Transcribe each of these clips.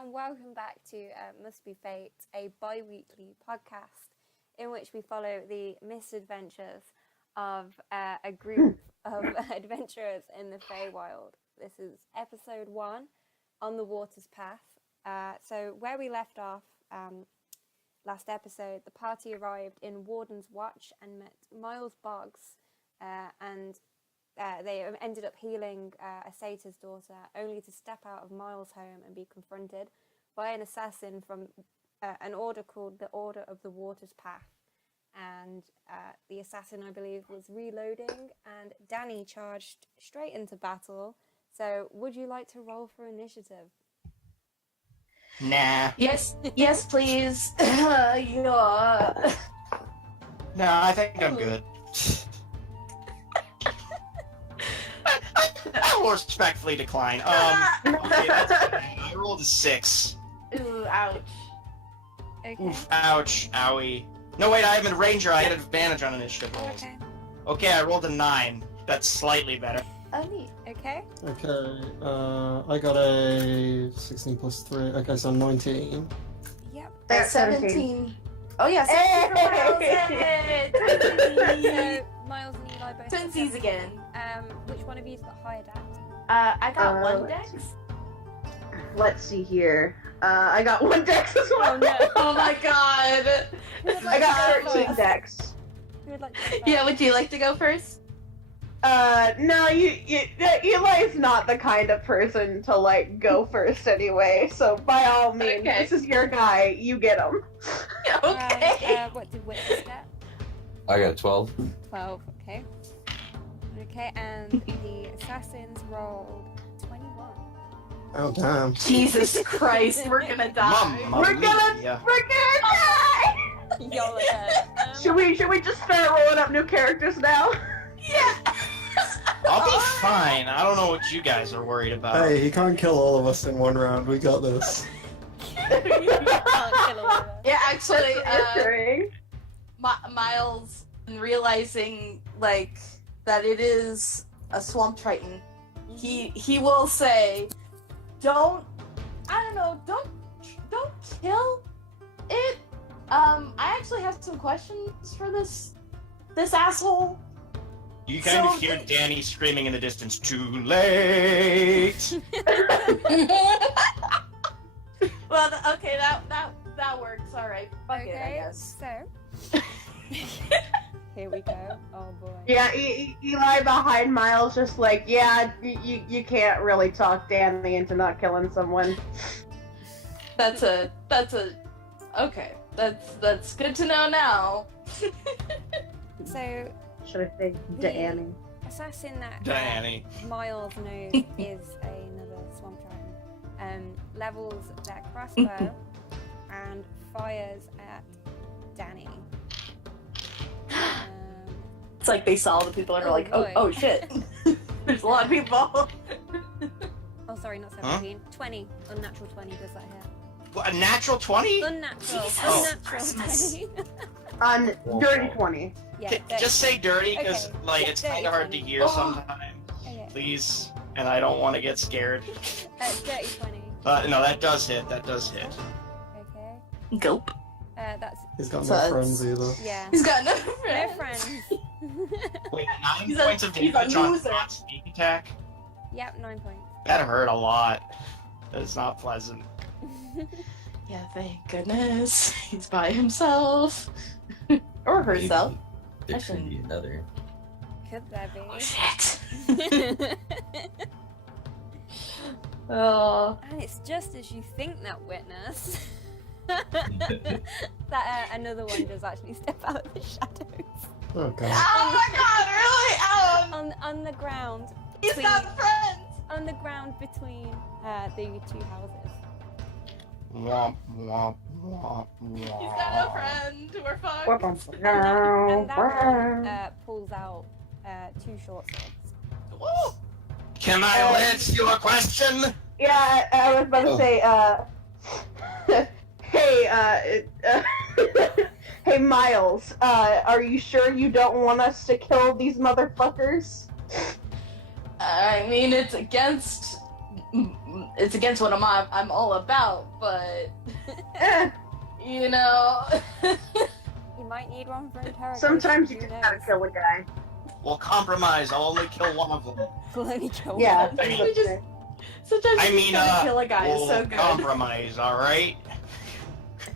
and welcome back to Must Be Fate, a bi-weekly podcast in which we follow the misadventures of a group of adventurers in the Feywild. This is episode 1, On the Water's Path. So where we left off last episode, the party arrived in Warden's Watch and met Miles Boggs, and they ended up healing Asata's daughter, only to step out of Miles' home and be confronted by an assassin from an order called the Order of the Water's Path. And the assassin, I believe, was reloading, and Danny charged straight into battle. So would you like to roll for initiative? Nah. Yes, please. Yeah. No, I think I'm good. I will respectfully decline. Okay, that's I rolled a 6. Ooh, ouch. Okay. Oof, ouch, owie. No, wait, I am a ranger. I had an advantage on initiative rolls. Okay. Okay, I rolled a 9. That's slightly better. Oh, neat. Okay. Okay, I got a 16 plus 3. Okay, so 19. Yep. That's 17. Oh, yeah, 17 So Miles and Eli both. Twinsies again. Which one of you's got higher dex? I got one dex. Let's see here. I got 1 dex as well. Oh no. Oh my god. Who would I like got to go 13 first? dex. Who would like to go first? Yeah, would you like to go first? No, Eli's not the kind of person to, go first anyway, so by all means, Okay. This is your guy, you get him. Okay. What did Witness get? I got 12. 12, okay. Okay, and the assassins rolled 21. Oh, damn. Jesus Christ, we're gonna die. Mamma We're gonna- mia. We're gonna die! Y'all are dead. Should we just start rolling up new characters now? Yeah. I'll be fine. I don't know what you guys are worried about. Hey, he can't kill all of us in one round. We got this. Can't kill all of us. Yeah, actually, Reassuring. Miles, realizing that it is a swamp triton, he will say, don't kill it. I actually have some questions for this asshole. You kind of hear Danny screaming in the distance, "Too late!" Well, okay, that works. All right, fuck it, I Okay, guess. so here we go. Oh boy. Yeah, Eli behind Miles just you can't really talk Danny into not killing someone. That's okay. That's good to know now. So Should I say Danny? assassin that Danny. Miles knows is another swamp triton. Levels their crossbow and fires at Danny. It's like they saw the people and are Oh, like, boy. oh shit. There's a lot of people. Oh, sorry, not 17. 20. Unnatural 20 does that hit. What, a natural 20? Unnatural. Jesus Unnatural Christmas. 20. On Dirty 20. Yeah. Just say dirty, because Okay. it's kind of hard to hear sometimes. Okay. Please, and I don't want to get scared. Dirty 20. No, that does hit. That does hit. Okay. Gulp. That's He's got So no it's- friends either. yeah. He's got no No friends. friends. Wait, 9 He's points of he's a damage on loser. not sneak attack. Yep, 9 points. That hurt a lot. That's not pleasant. Yeah, thank goodness. He's by himself. Or herself. There I could shouldn't- be another. Could there Oh be? shit. Oh. And it's just as you think that Witness. that another one does actually step out of the shadows. Oh, God. Oh my god, really? On the ground. He's between- got friends! On the ground between the two houses. Womp, womp, womp, womp. He's got no friend. We're fucked. And that one pulls out 2 short swords. Woo! Can I answer your question? Yeah, I was about to say, hey, hey, Miles, are you sure you don't want us to kill these motherfuckers? I mean, it's against it's against what I'm all about, but Eh, you know. You might need one for interrogation. sometimes you who just gotta knows? kill a guy. We'll compromise. I'll only kill one of them. We'll only kill Yeah. one. I mean- We just- Sometimes I you mean, gotta kill a guy is we'll so good. compromise, alright?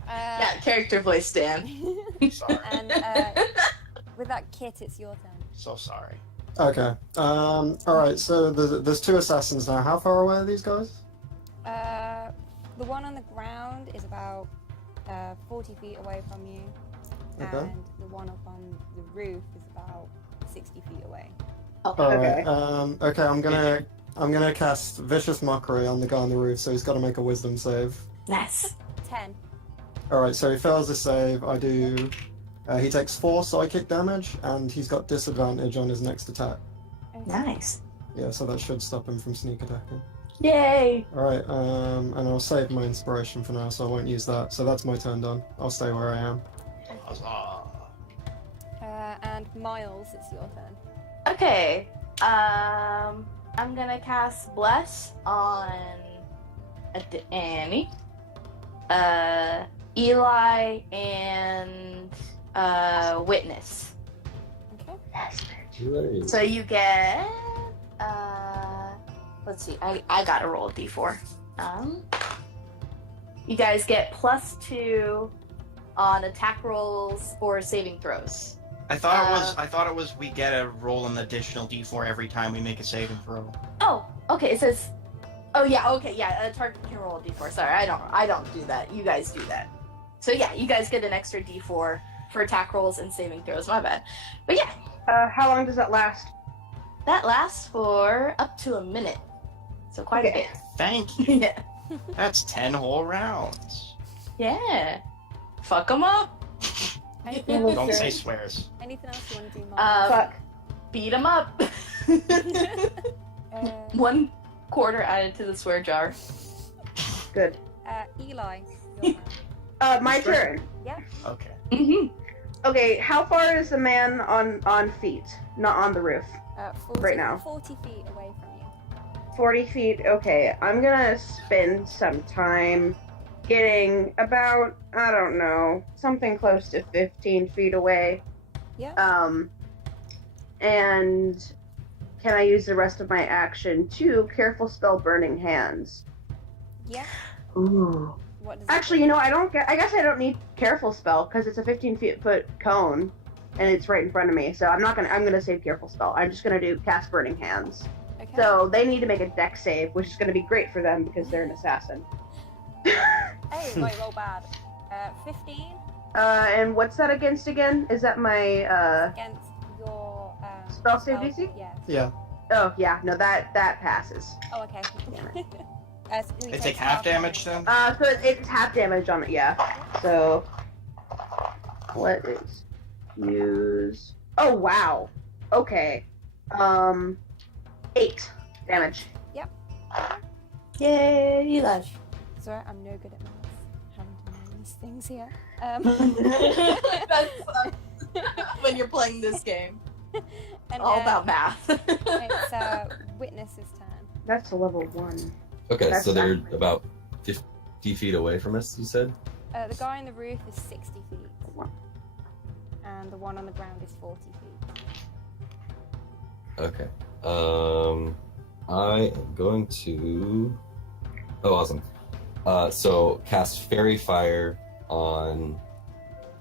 Yeah, character voice, Dan. Sorry. And with that kit, it's your turn. So sorry. Okay. Alright, so there's 2 assassins now. How far away are these guys? The one on the ground is about 40 feet away from you, Okay. and the one up on the roof is about 60 feet away. Alright, okay, I'm gonna cast Vicious Mockery on the guy on the roof, so he's gotta make a wisdom save. Nice. 10. Alright, so he fails the save. I do. He takes 4 psychic damage, and he's got disadvantage on his next attack. Okay. Nice. Yeah, so that should stop him from sneak attacking. Yay. Alright, and I'll save my inspiration for now, so I won't use that. So that's my turn done. I'll stay where I am. Huzzah. And Miles, it's your turn. Okay. I'm gonna cast Bless on Danny, Eli, and Witness. Okay. So you get let's see, I gotta roll a d4. You guys get +2 on attack rolls or saving throws. I thought it was we get a roll an additional d4 every time we make a saving throw. Oh, okay. It says, oh yeah, okay, yeah. A target can roll a d4. Sorry, I don't do that. You guys do that. So yeah, you guys get an extra d4 for attack rolls and saving throws. My bad. But yeah, How long does that last? that lasts for up to a minute. So quite Okay. Thank a you. bit. Yeah. That's 10 whole rounds. Yeah. Fuck them up. Anything Don't Don't else, say swears. anything else you want to do, Miles? Fuck. Beat them up. 1 quarter added to the swear jar. Good. Eli, your turn. My turn. Okay. Mm-hmm. Okay, how far is the man on feet? Not on the roof. 40, Right now. 40 feet away from you. 40 feet. Okay, I'm gonna spend some time getting about, I don't know, something close to 15 feet away. Yeah. And can I use the rest of my action to careful spell Burning Hands? Yeah. Ooh. What does Actually, you know, I guess I don't need careful spell because it's a 15-foot cone and it's right in front of me. So I'm gonna save careful spell. I'm just gonna cast Burning Hands. Okay. So they need to make a dex save, which is gonna be great for them because they're an assassin. Hey, might roll bad. 15 And what's that against again? Is that my against your spell save DC? Yeah. Yeah. Oh yeah, no, that passes. Oh, okay. So he They take takes half damage then? So it's half damage on it, yeah. So let it use. Oh wow. Okay. 8 damage. Yay, Eli. Sorry, I'm no good at maths. Having to know these things here. That's when you're playing this game. And, All about math. It's Witness's turn. That's a level 1. Okay, That's so they're actually- about 50 feet away from us, you said? The guy on the roof is 60 feet. And the one on the ground is 40 feet. Okay. I am going to... Oh, awesome. So cast Fairy Fire on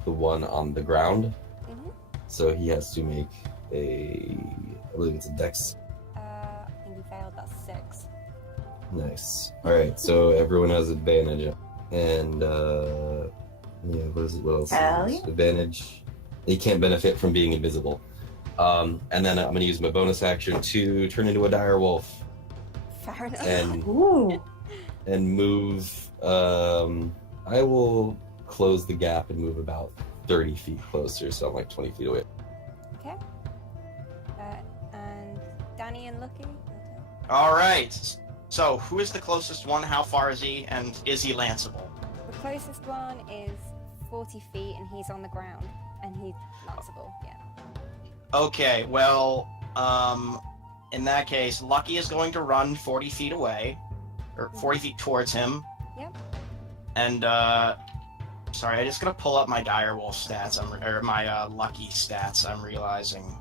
the one on the ground. Mm-hmm. So he has to make I believe it's a dex. I think he failed, that's 6. Nice. Alright, so everyone has advantage. And, yeah, what else? Hell is advantage. He can't benefit from being invisible. And then I'm going to use my bonus action to turn into a dire wolf Fair enough. and Ooh. move. I will close the gap and move about 30 feet closer, so I'm like 20 feet away. Okay. And Danny and Lucky, your turn. Alright. So, who is the closest one? How far is he? And is he lanceable? The closest one is 40 feet and he's on the ground. And he's lanceable, yeah. Okay, well, in that case, Lucky is going to run 40 feet away. or 40 feet towards him. Yep. And sorry, I just gotta pull up my direwolf stats. Or my lucky stats. I'm realizing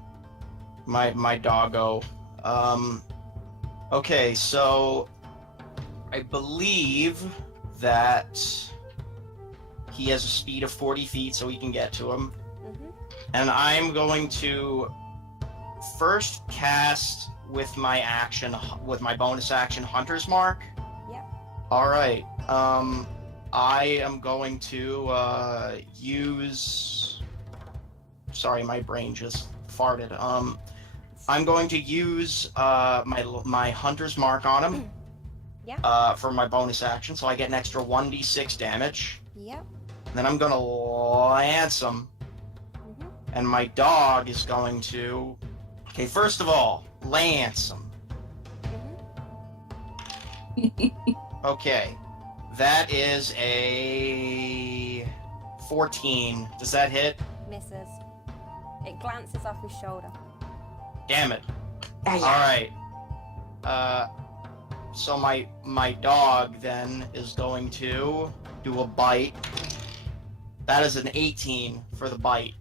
my doggo. Okay, so I believe that he has a speed of 40 feet, so we can get to him. Mm-hmm. And I'm going to first cast with my bonus action, Hunter's Mark. Yep. All right. I am going to use. Sorry, my brain just farted. I'm going to use my Hunter's Mark on him. Yeah. For my bonus action, so I get an extra 1d6 damage. Yep. Then I'm gonna lance him, Mm-hmm. and my dog is going to. Okay, first of all, lance him. Mm-hmm. Okay, that is a 14. Does that hit? Misses. It glances off his shoulder. Damn it. Ah, yeah. All right. So my dog then is going to do a bite. That is an 18 for the bite.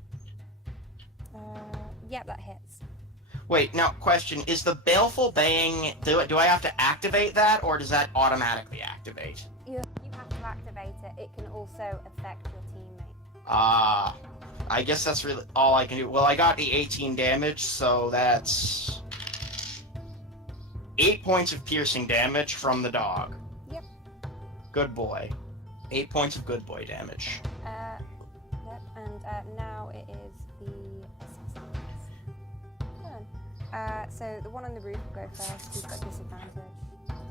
Yep, that hits. Wait, now question, is the baleful baying, do I have to activate that, or does that automatically activate? You have to activate it. It can also affect your teammate. I guess that's really all I can do. Well, I got the 18 damage, so that's 8 points of piercing damage from the dog. Yep. Good boy. 8 points of good boy damage. Yep, and now it is the assassin's turn. So the one on the roof will go first. He's got disadvantage.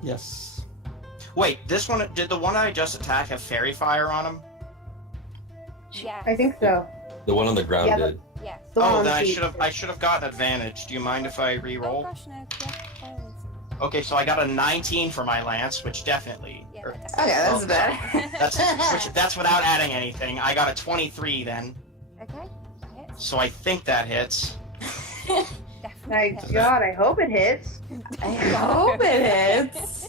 Yes. Wait, did the one I just attacked have fairy fire on him? Yes. I think so. The one on the ground Yeah, did. Yes. The one Oh, on then the I should have gotten advantage. Do you mind if I Oh re-roll? gosh, no. Yeah, always. Okay, so I got a 19 for my lance, which definitely. Yeah, or- that Oh yeah, that's Okay. bad. that's without adding anything. I got a 23 then, Okay, that hits. so I think that hits. Definitely My hits. God, I hope it hits. I hope it hits.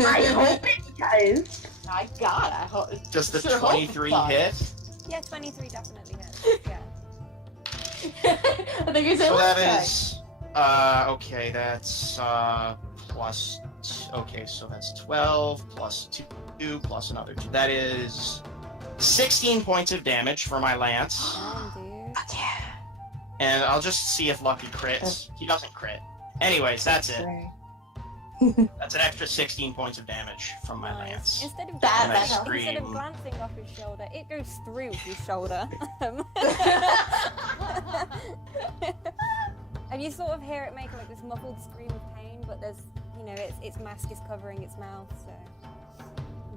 I hope it does. My God, I hope. Does the Sure hope 23 it does. hit? Yeah, 23 definitely hits. Yeah. I think you're saying So that Mustang. is, okay, that's, plus, okay, so that's 12, plus 2, plus another 2. That is 16 points of damage for my lance. Damn, dude. Yeah. And I'll just see if Lucky crits. He doesn't crit. Anyways, that's it. Right. That's an extra 16 points of damage from my Nice. lance. Instead of, That- glancing, that instead of scream. glancing off his shoulder, it goes through his shoulder. And you sort of hear it make like this muffled scream of pain, but there's, its mask is covering its mouth, so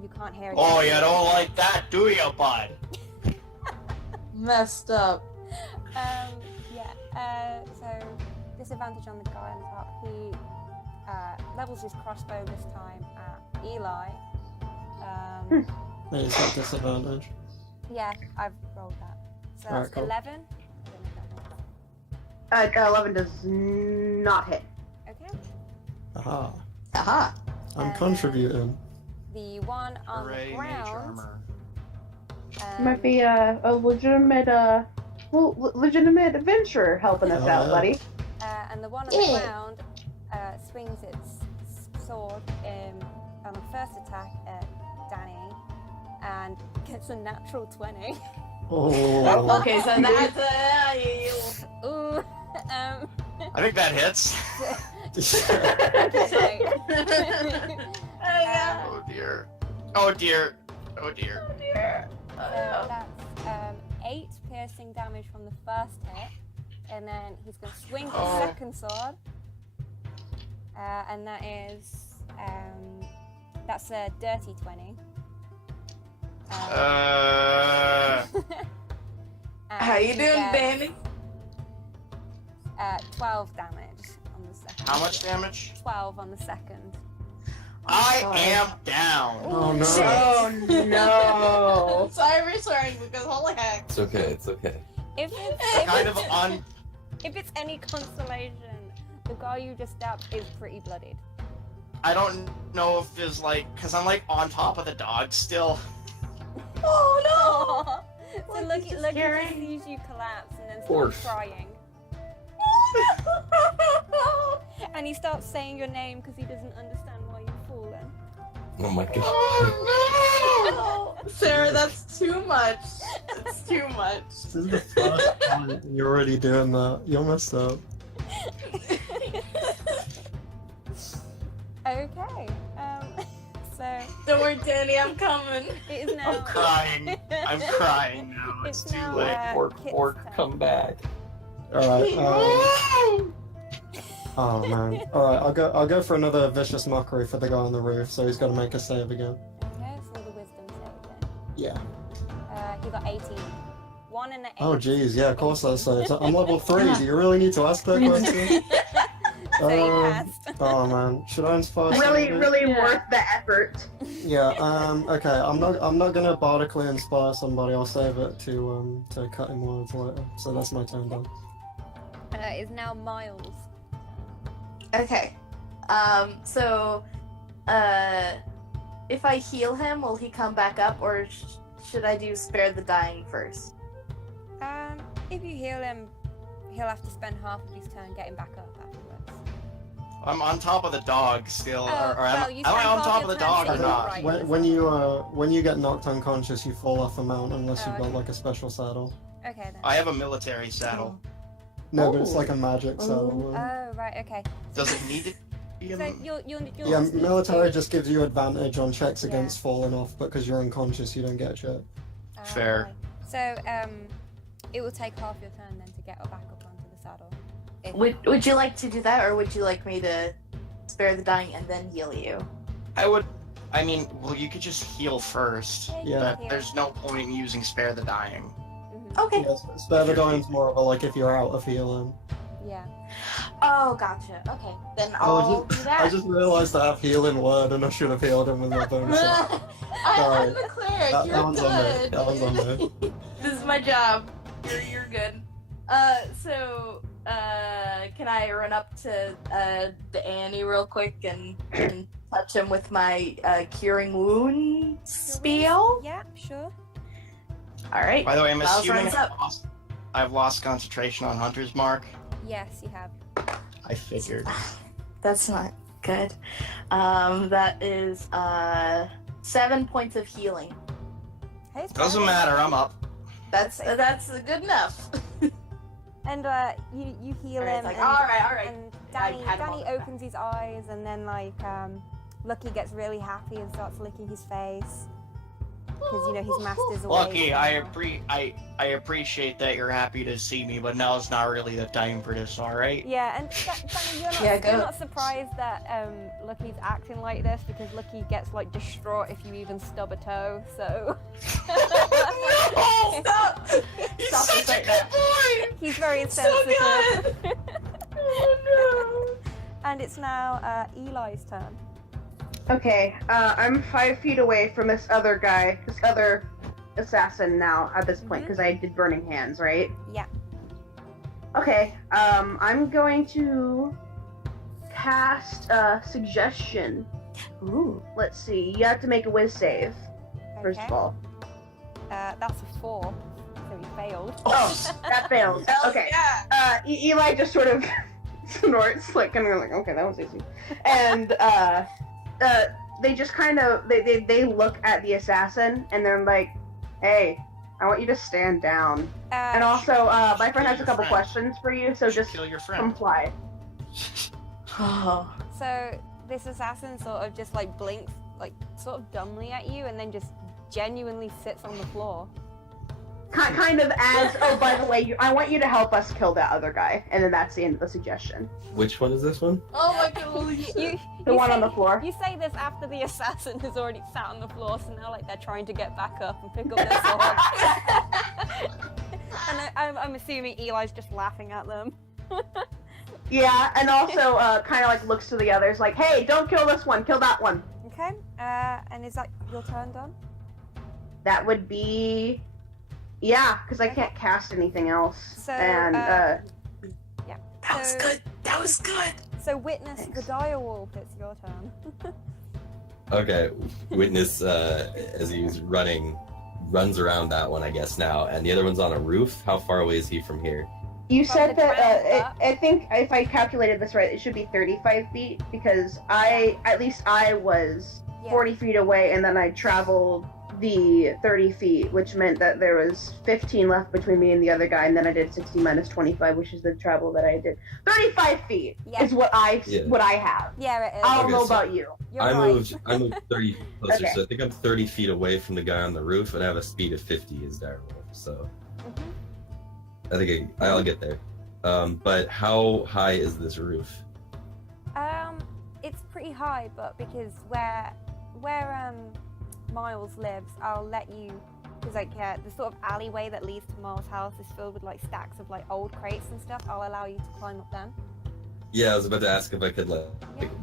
you can't hear it. Oh, you don't like that, do you, bud? Messed up. So disadvantage on the guy on the top. He levels his crossbow this time at Eli. Yeah, he's got disadvantage. Yeah, I've rolled that. So Alright, that's cool. 11. I don't know if that 11 does not hit. hits. Okay. Aha. Aha. I'm contributing. The one on Hooray, the mage ground. armor. Might be a legitimate, legitimate adventurer helping us Oh, out, yeah. buddy. And the one on the Yeah. ground swings its sword on the first attack at Danny and gets a natural 20. Oh. Okay, so that's Ooh. I think that hits. Okay. Oh dear. Oh dear. Oh dear. So that's 8 piercing damage from the first hit, and then he's going to swing his Oh. second sword, and that is that's a dirty 20. How you doing, Danny? 12 damage on the second. How much damage? 12 on the second. I am down. Oh no. Oh no. Sorry for swearing because holy heck. It's okay. It's okay. If Kind of if it's any consolation, the guy you just stabbed is pretty bloodied. I don't know if there's like, cause I'm like on top of the dog still. Oh So Look, Lucky he's just just carrying- sees you collapse and then Orf. starts crying. no! And he starts saying your name because he doesn't understand why you've fallen. Oh my god. Oh no! Sarah, that's too much. It's too much. This is the first time you're already doing that. You're messed up. Okay. So Don't worry, Danny, I'm coming. it is now. I'm crying. I'm crying now. It's too now, late. Kit's turn. Come back. Alright, oh man. Alright, I'll go for another vicious mockery for the guy on the roof, so he's gotta make a save again. Okay, so the wisdom save then. Yeah. He got 18. 1 and an 8. Oh jeez, yeah, of course that's saves. I'm level 3, do you really need to ask that question? So he passed. Oh man, should I inspire Really, somebody? really Yeah. worth the effort. Yeah, okay, I'm not gonna bardically inspire somebody, I'll save it to cut in words later. So that's my turn done. Is now Miles. Okay. So, if I heal him, will he come back up, or should I do spare the dying first? If you heal him, he'll have to spend half of his turn getting back up afterwards. I'm on top of the dog still. Oh, or am well, you I spent on half top your of the turn dog or sitting not? upright. When you get knocked unconscious, you fall off a mount unless you've got okay. like a special saddle. Okay then. I have a military saddle. No, but it's Oh. like a magic saddle. Oh, right, okay. Does it need to be So in... you'll Yeah, just need military to- just gives you advantage on checks Yeah. against falling off, but because you're unconscious, you don't get a check. Fair. So, it will take half your turn then to get back up onto the saddle. If- Would you like to do that, or would you like me to spare the dying and then heal you? I mean, well, you could just heal first. you Yeah. can But heal. there's no point in using spare the dying. Mhm. Okay. Yes, spare the dying's more of a like if you're out of healing. Yeah. Oh, gotcha. Okay, then Oh, I'll do that. I just realised I have healing word and I should have healed him with my bonus. Sorry. I'm the cleric. That You're one's on me. good. That one's on me. This is my job. You're good. So can I run up to the Annie real quick and touch him with my curing wound spell? Yeah, sure. All right. By the way, I'm Miles assuming runs up. I've lost concentration on Hunter's Mark. Yes, you have. I figured. That's not good. That is 7 points of healing. Hey, it's Doesn't fine. matter, I'm up. That's good enough. And you heal Alright, him. like, and, all right. And I've Danny had him Danny on the opens his eyes, and then like Lucky gets really happy and starts licking his face because you know his master's away. Lucky, I appreciate that you're happy to see me, but now's not really the time for this, alright? Yeah, and Danny, Yeah, you're go. not surprised that Lucky's acting like this because Lucky gets like distraught if you even stub a toe. So. Oh, stop! He's Stop such this a right good now. boy! He's very So sensitive. good. Oh And it's now Eli's turn. Okay, I'm 5 feet away from this other guy, this other assassin now at this point, Mhm. because I did Burning Hands, right? Yeah. Okay, I'm going to cast Suggestion. no! Ooh. Let's see, you have to make a whiz save, first Okay. of all. That's a 4, so he failed. Oh, that failed. Hell Okay. Yeah. Eli just sort of snorts, like, kind of like, okay, that was easy. And, they just kind of, they look at the assassin, and they're like, hey, I want you to stand down. And also, my friend has a couple questions for you, so just Kill your friend. comply. Oh. So this assassin sort of just like blinks, like sort of dumbly at you, and then just genuinely sits on the floor. Kind of as, oh, by the way, I want you to help us kill that other guy, and then that's the end of the suggestion. Which one is this one? Oh my god, holy shit. You, The you one say, on the floor. You say this after the assassin has already sat on the floor, so now like they're trying to get back up and pick up their sword. And I'm assuming Eli's just laughing at them. Yeah, and also kind of like looks to the others, like, hey, don't kill this one, kill that one. Okay. And is that your turn done? That would be, yeah, because I can't cast anything else. So, And Yeah. That was So- good. That was good. So witness the dire wolf. It's your turn. Okay, witness as he's runs around that one, I guess now, and the other one's on a roof. How far away is he from here? You From said the that, ground up. I think if I calculated this right, it should be 35 feet, because I was Yeah. 40 feet away, and then I traveled the 30 feet, which meant that there was 15 left between me and the other guy, and then I did 60 minus 25, which is the travel that I did. 35 feet Yeah. is what I have. Yeah, it is. I don't Okay, know so- about you. You're I right. moved 30 feet closer, Okay. so I think I'm 30 feet away from the guy on the roof, and I have a speed of 50 as direwolf, so Mhm. I think I'll get there. But how high is this roof? It's pretty high, but because where Miles lives, I'll let you. Because the sort of alleyway that leads to Miles' house is filled with like stacks of like old crates and stuff. I'll allow you to climb up them. Yeah, I was about to ask if I could like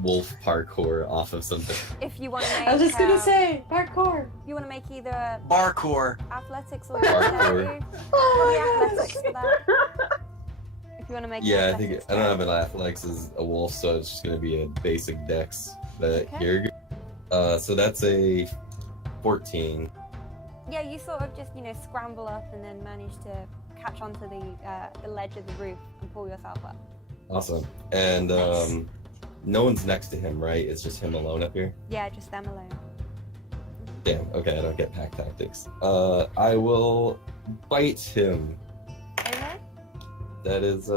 wolf parkour off of something. If you want to make. I was just gonna say parkour. You want to make either Parkour. athletics or Parkour. Probably athletics for that. If you want to make. Yeah, I athletics think I don't have check. an athletics as a wolf, so it's just gonna be a basic dex. But Okay. here, so that's a 14. Yeah, you sort of just scramble up and then manage to catch onto the ledge of the roof and pull yourself up. Awesome. And no one's next to him, right? It's just him alone up here. Yeah, just them alone. Damn. Okay, I don't get pack tactics. I will bite him. Okay. That is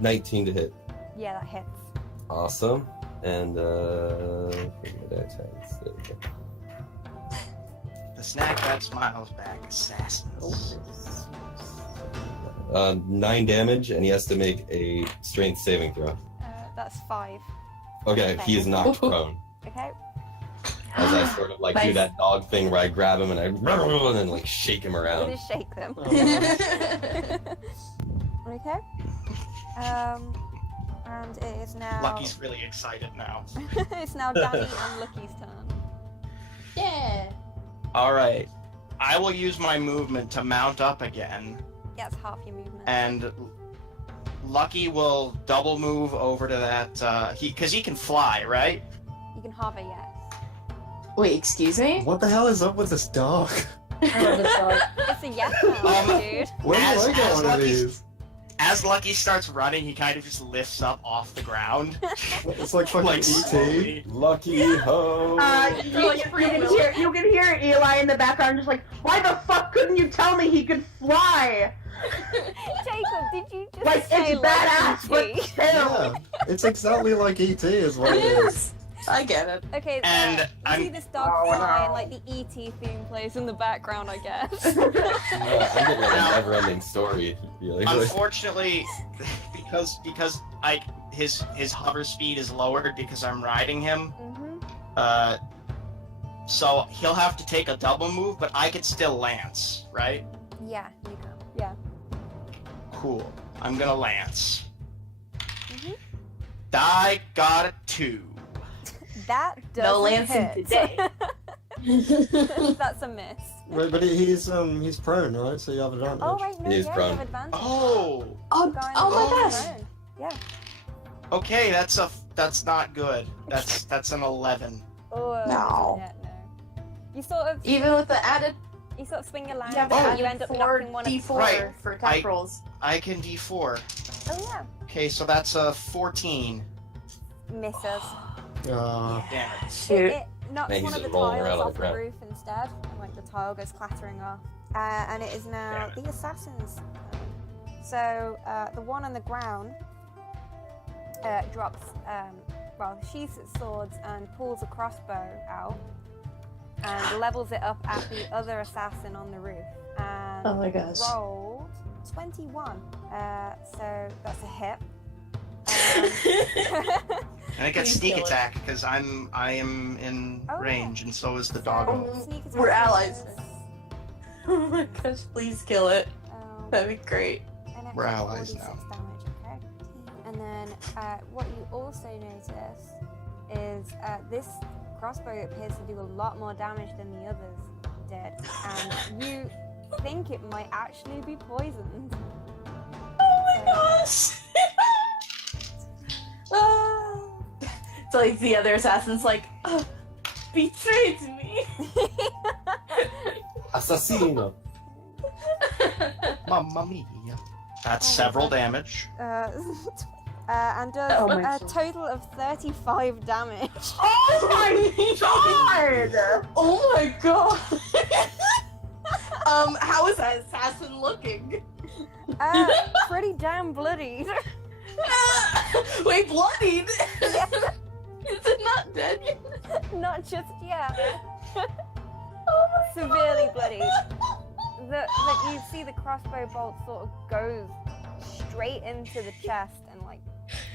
19 to hit. Yeah, that hits. Awesome. And there we go. The snack that smiles back, assassins. 9 damage, and he has to make a strength saving throw. That's 5. Okay, he is knocked prone. Okay. As I sort of like do Nice. that dog thing where I grab him and I and then like shake him We'll around. just shake them. Okay. And it is now. Lucky's really excited now. It's now Danny and Lucky's turn. Yeah. All right, I will use my movement to mount up again, Yeah, it's half your movement. and Lucky will double move over to that. Because he can fly, right? You can hover, yes. Wait, excuse me? What the hell is up with this dog? I love this dog. It's a yes now, dude. Where As- do I get as one of Lucky's- these? As Lucky starts running, he kind of just lifts up off the ground. It's like fucking like ET. slowly. Lucky ho! You can hear Eli in the background just like, why the fuck couldn't you tell me he could fly? Jacob, did you just Like, say it's badass, but E.T.? still. Yeah, it's exactly like ET is what it is. I get it. Okay, And you I'm- see this dog Oh, fly no. and like the E.T. theme plays in the background, I guess. I'm getting like a never-ending story. Unfortunately, because his hover speed is lowered because I'm riding him. Mm-hmm. So he'll have to take a double move, but I could still lance, right? Yeah, you can. Yeah. Cool. I'm gonna lance. Mhm. I got a 2. That doesn't No lancing hit. today. That's a miss. Wait, but he's prone, right? So you have advantage. Oh right, no, He is yeah, prone. you have advantage. Oh, Oh, Going oh my prone. gosh. Yeah. okay. That's not good. That's an 11. Oh, that No. doesn't hit, no. You sort of Even with the added, you sort of swing your land you have and you added end up 4 knocking one of D4 Right. for attack I- rolls. I can D4. Oh yeah. Okay, so that's a 14 Misses. damage. Shoot. It knocks Man, one he's of the just rolling around tiles on off the the ground. roof instead, and like the tile goes clattering off. And it is now Damn the assassin's turn. So the one on the ground drops, sheathes its swords and pulls a crossbow out and levels it up at the other assassin on the roof. And Oh my gosh. rolled 21. So that's a hit. And I get Please sneak kill it. attack because I am in Oh, range, and so is the So, dog. sneak attack We're allies. is, Oh my gosh, please kill it. That'd be great. an extra We're allies 46 now. damage, okay? And then what you also notice is this crossbow appears to do a lot more damage than the others did, and you think it might actually be poisoned. Oh my gosh. like the other assassin's like, oh, betrayed me. Assassino. Mamma mia. That's Oh my several God. damage. And does Oh my a God. total of 35 damage. Oh my god! Oh my god. How is that assassin looking? Pretty damn bloodied. Wait, bloodied? Is it not dead yet? Not just yet. Oh my Severely God. bloodied. You see the crossbow bolt sort of goes straight into the chest and like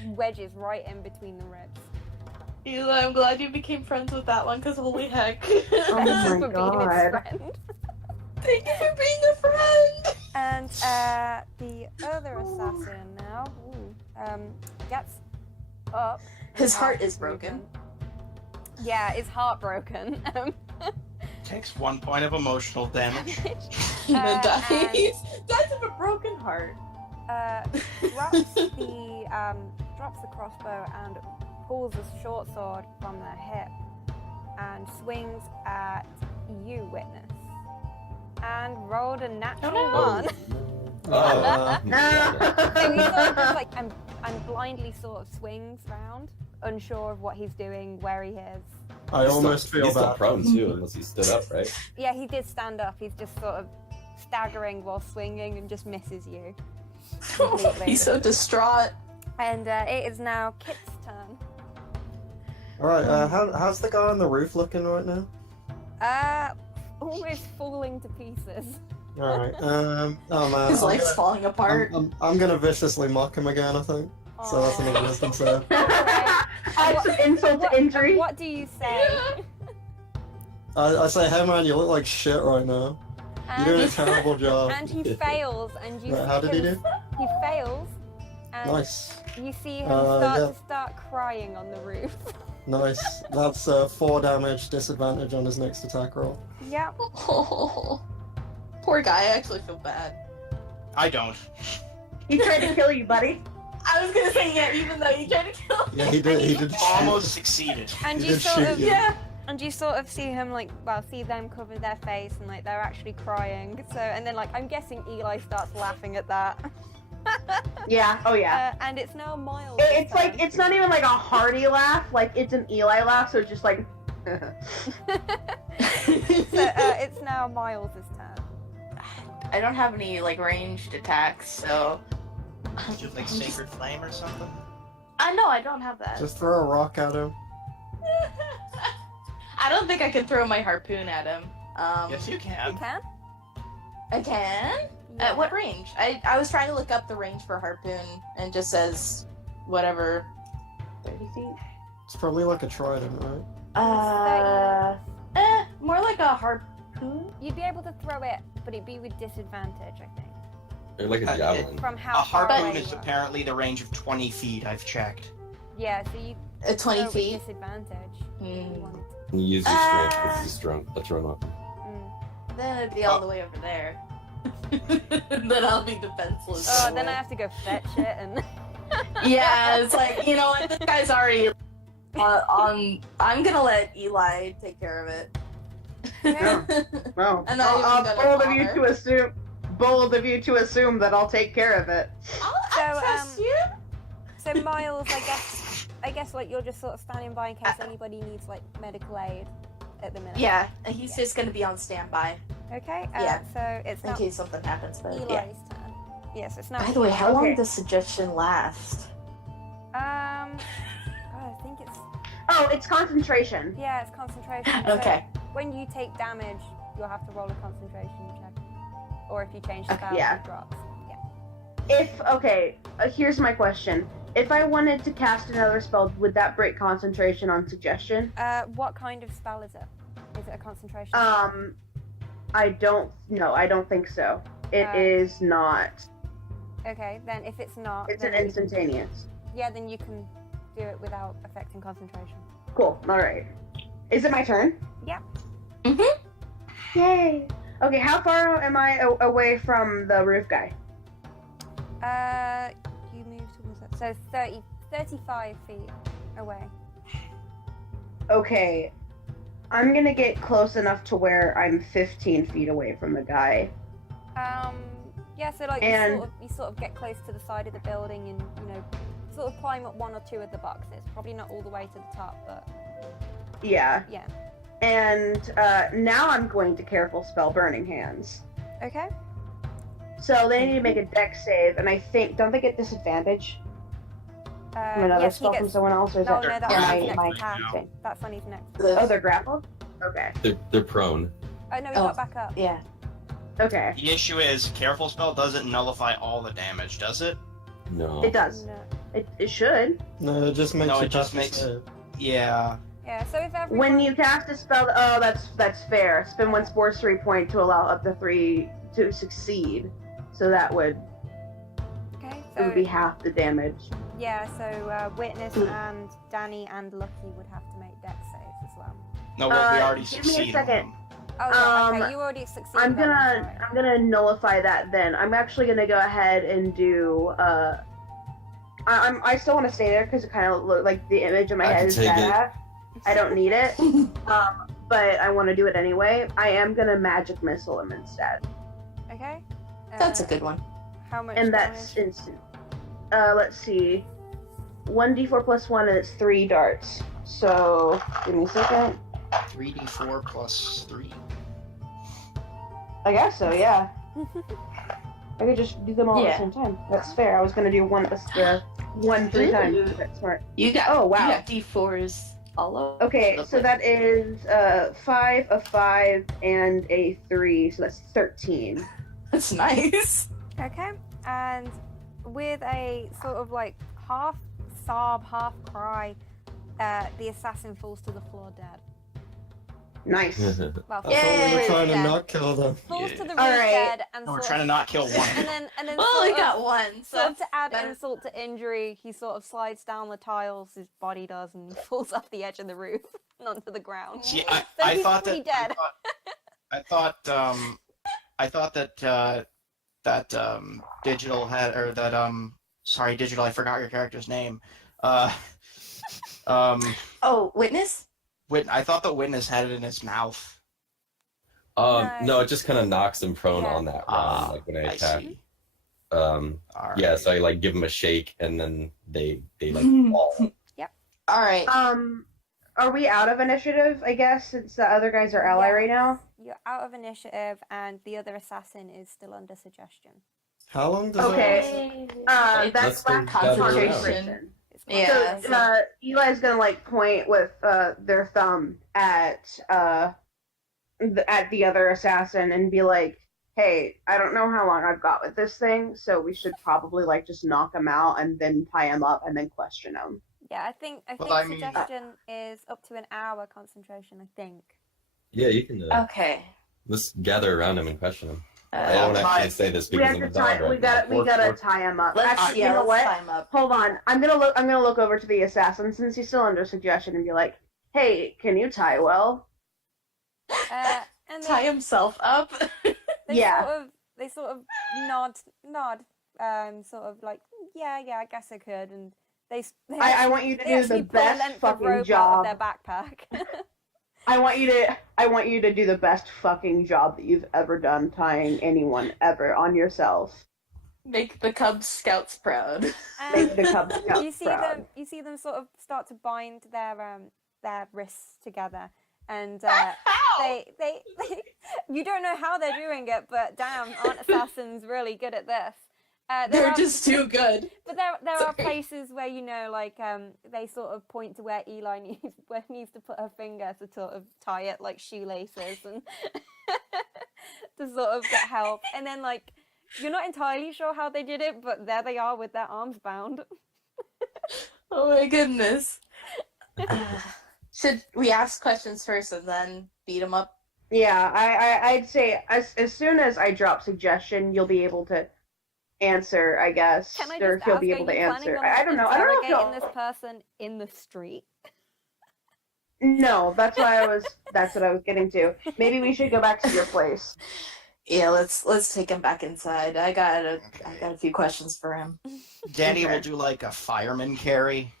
wedges right in between the ribs. Eli, I'm glad you became friends with that one, because holy heck. Oh Thank you my for being God. its friend. Thank you for being a friend! And the other assassin now gets up. His heart is broken. Yeah, his heart broken. Takes 1 point of emotional damage. The dice. and- Dice of a broken heart. Drops the crossbow and pulls a short sword from their hip and swings at you, witness. And rolled a natural Oh, no. one. Oh. So he sort of just like and blindly sort of swings round, unsure of what he's doing, where he is. I almost feel He's still bad. prone too, unless he stood up, right? Yeah, he did stand up. He's just sort of staggering while swinging and just misses you. Completely. He's so distraught. And it is now Kit's turn. Alright, how's the guy on the roof looking right now? Almost falling to pieces. Alright, oh man. His I'm legs gonna- falling apart. I'm gonna viciously mock him again, I think. So that's another Aw. wisdom save. Add some insult to injury. What do you say? I say, hey man, you look like shit right now. You're doing a terrible job. And he fails, and you Right, see how did he him- do? He fails, and Nice. you see him Yeah. start crying on the roof. Nice. That's 4 damage, disadvantage on his next attack roll. Yep. Oh, poor guy. I actually feel bad. I don't. He tried to kill you, buddy. I was gonna say, yeah, even though you tried to kill me. Yeah, he did. He did. Almost succeeded. And He you did sort shoot of you. Yeah. and you sort of see him see them cover their face and like they're actually crying. So and then like I'm guessing Eli starts laughing at that. Yeah. Oh yeah. And it's now Miles. It's like it's not even like a hearty laugh. Like it's an Eli laugh. So it's just like. it's now Miles' turn. I don't have any like ranged attacks, so. Just like Sacred Flame or something. No, I don't have that. Just throw a rock at him. I don't think I can throw my harpoon at him. Yes, you You can. can. I can. Yeah. At what range? I was trying to look up the range for harpoon, and it just says whatever. 30 feet. It's probably like a trident, right? More like a harpoon. You'd be able to throw it, but it'd be with disadvantage, I think. Or like a Uh, javelin. From A how far harpoon away is you are. apparently the range of 20 feet, I've checked. Yeah, so you 20 throw with feet. disadvantage. If you Hmm. wanted. You use your strength because he's strong. That's run up. Mm. Then it'd be all the way over there. Then I'll be defenseless. Oh, anyway. then I have to go fetch it and. Yeah, it's like, you know what, this guy's already on. I'm gonna let Eli take care of it. Yeah. Well, And not even gonna bold of you bother. to assume. Bold of you to assume that I'll take care of it. I So, trust you. So Miles, I guess like you're just sort of standing by in case anybody needs like medical aid at the minute. Yeah, and he's just gonna be on standby Okay. Yeah. So it's in now case something happens. But Eli's yeah. turn. Yes, it's now. By the way, how long Okay. does suggestion last? God, I think it's It's concentration. yeah, it's concentration. Okay. So when you take damage, you'll have to roll a concentration check, or if you change the Okay, spell, yeah. it drops. Yeah. Here's my question. If I wanted to cast another spell, would that break concentration on suggestion? What kind of spell is it? Is it a concentration? I don't think so. It Uh, is not. Okay, then if it's not, It's then an instantaneous. yeah, then you can do it without affecting concentration. Cool. All right. Is it my turn? Yeah. Yay. Okay. How far am I away from the roof guy? You move towards it. So 35 feet away. Okay, I'm gonna get close enough to where I'm 15 feet away from the guy. Yeah, so like And- you sort of get close to the side of the building and, you know, sort of climb up one or two of the boxes. Probably not all the way to the top, but Yeah. yeah. And now I'm going to careful spell Burning Hands. Okay. So they need to make a dex save, and I think, don't they get disadvantage from another yes, spell he from gets... someone else? Or is No, that that's or on my, his my next attack. thing? That's on his next. Oh, they're grappled? Okay. They're prone. Oh no, he Oh. got back up. Yeah. Okay. The issue is, careful spell doesn't nullify all the damage, does it? No. It does. No. It should. No, it just makes No, you it just pass the makes- save. Yeah. Yeah, so if everyone... When you cast a spell, oh, that's fair. Spend one sorcery point to allow up to 3 to succeed. So that would Okay, it would be so half the damage. yeah, so Witness and Danny and Lucky would have to make dex saves as well. No, we already give me a succeeded on second. them. Oh yeah, Um, okay, you already succeeded. I'm on that, gonna sorry. I'm gonna nullify that then. I'm actually gonna go ahead and do I still want to stay there because it kind of look like the image in my I head can is take it. badass. I don't need it, but I want to do it anyway. I am gonna magic missile him instead, Okay. That's a good one. How much? and that's damage? instant. Let's see, 1d4 plus 1, and it's 3 darts. So give me a second. 3d4 plus 3. I guess so. Yeah. I could just do them all at Yeah. the same time. That's fair. I was gonna do one at the one 3 times. That's smart. You got Oh, wow. You got D4s all over. Okay, the so place. that is 5, a 5, and a 3. So that's 13. That's nice. Okay, and with a sort of like half sob, half cry, the assassin falls to the floor dead. Nice. Well, I falls thought to we the were roof trying to dead. not kill them. Falls to the roof Alright. dead, and No, we're sort trying to of, not kill one. and then Well, sort we of, got one. So sort of to add better. insult to injury, he sort of slides down the tiles. His body does, and he falls off the edge of the roof and onto the ground. See, So I he's thought pretty that dead. I thought that digital had or that sorry digital I forgot your character's name. Oh, witness? I thought the witness had it in his mouth. No, it just kind of knocks him prone Yeah. on that round, Ah, like when I I attack. see. Yeah, Alright. so I like give him a shake, and then they like fall. All right. Are we out of initiative, I guess, since the other guys are ally right now? You're out of initiative, and the other assassin is still under suggestion. How long does Okay. Let's That's go last gather around. concentration. It's Yeah. So Eli's gonna like point with their thumb at the other assassin and be like, "Hey, I don't know how long I've got with this thing, so we should probably like just knock him out and then tie him up and then question him." Yeah, I think Well, I mean- suggestion is up to an hour concentration. I think. Yeah, you can. Okay. Let's gather around him and question him. I Uh, don't Hi. actually say this We because have I'm to a dog tie. right We now. gotta tie him up. let's Actually, yeah, you know let's what? time up. Hold on. I'm gonna look over to the assassin since he's still under suggestion and be like, "Hey, can you tie well?" And Tie they, himself up. they Yeah. sort of nod, sort of like, yeah, I guess I could, and they I want you to they do actually the pull a best length of fucking rope out of job. their backpack. I want you to do the best fucking job that you've ever done tying anyone ever on yourself. Make the Cub Scouts proud. Make the And Cub Scouts you see proud. them. You see them sort of start to bind their wrists together, and Ow! they you don't know how they're doing it, but damn, aren't assassins really good at this? There They're are- just too good. But there are Sorry. places where, you know, like they sort of point to where Eli needs to put her finger to sort of tie it like shoelaces and to sort of get help. And then like you're not entirely sure how they did it, but there they are with their arms bound. Oh my goodness. Should we ask questions first and then beat them up? Yeah, I'd say as soon as I drop suggestion, you'll be able to answer, I guess, Can I or just he'll ask, be are able you to planning answer. on I don't know. I don't know if interrogating you'll... this person in the street? No, that's what I was getting to. Maybe we should go back to your place. Yeah, let's take him back inside. I got a few questions for him. Danny Okay. will do like a fireman carry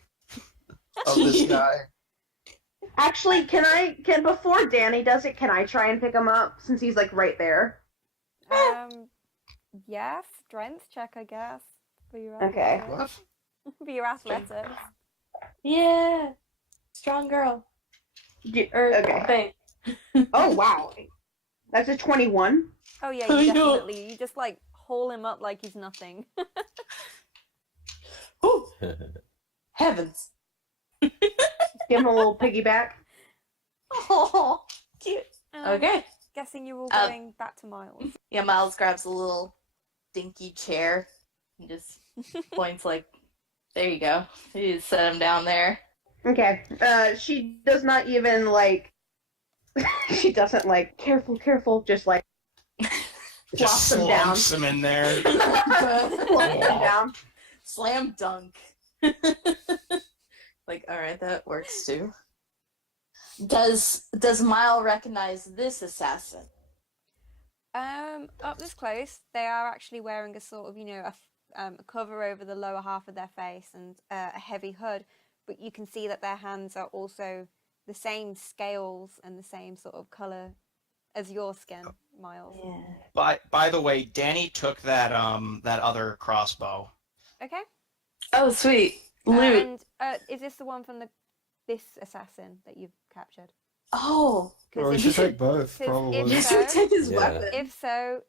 of this guy. Actually, can before Danny does it, can I try and pick him up since he's like right there? Yeah, strength check, I guess. For your Okay. athletics. For your athletics. Yeah. Strong girl. Okay. Oh wow, that's a 21. Oh yeah, Oh, you no. definitely. You just like haul him up like he's nothing. Ooh, heavens. Give him a little piggyback. Oh, cute. Okay. Guessing you're all going back to Miles. Yeah, Miles grabs a little dinky chair and just points like, there you go. You just set him down there. Okay. She does not even like. She doesn't like. Careful. Just like. Just Flops him down. slumps him in there. Flops him down. Slam dunk. Like, alright, that works too. Does Mile recognize this assassin? Up this close, they are actually wearing a sort of, a cover over the lower half of their face and a heavy hood, but you can see that their hands are also the same scales and the same sort of color as your skin, Miles. Yeah. By the way, Danny took that other crossbow. Okay. Oh, sweet. Loot. And is this the one from this assassin that you've captured? Oh. Or we if should you- take both, 'cause probably. if Yes, so- we take his Yeah. weapon. If so,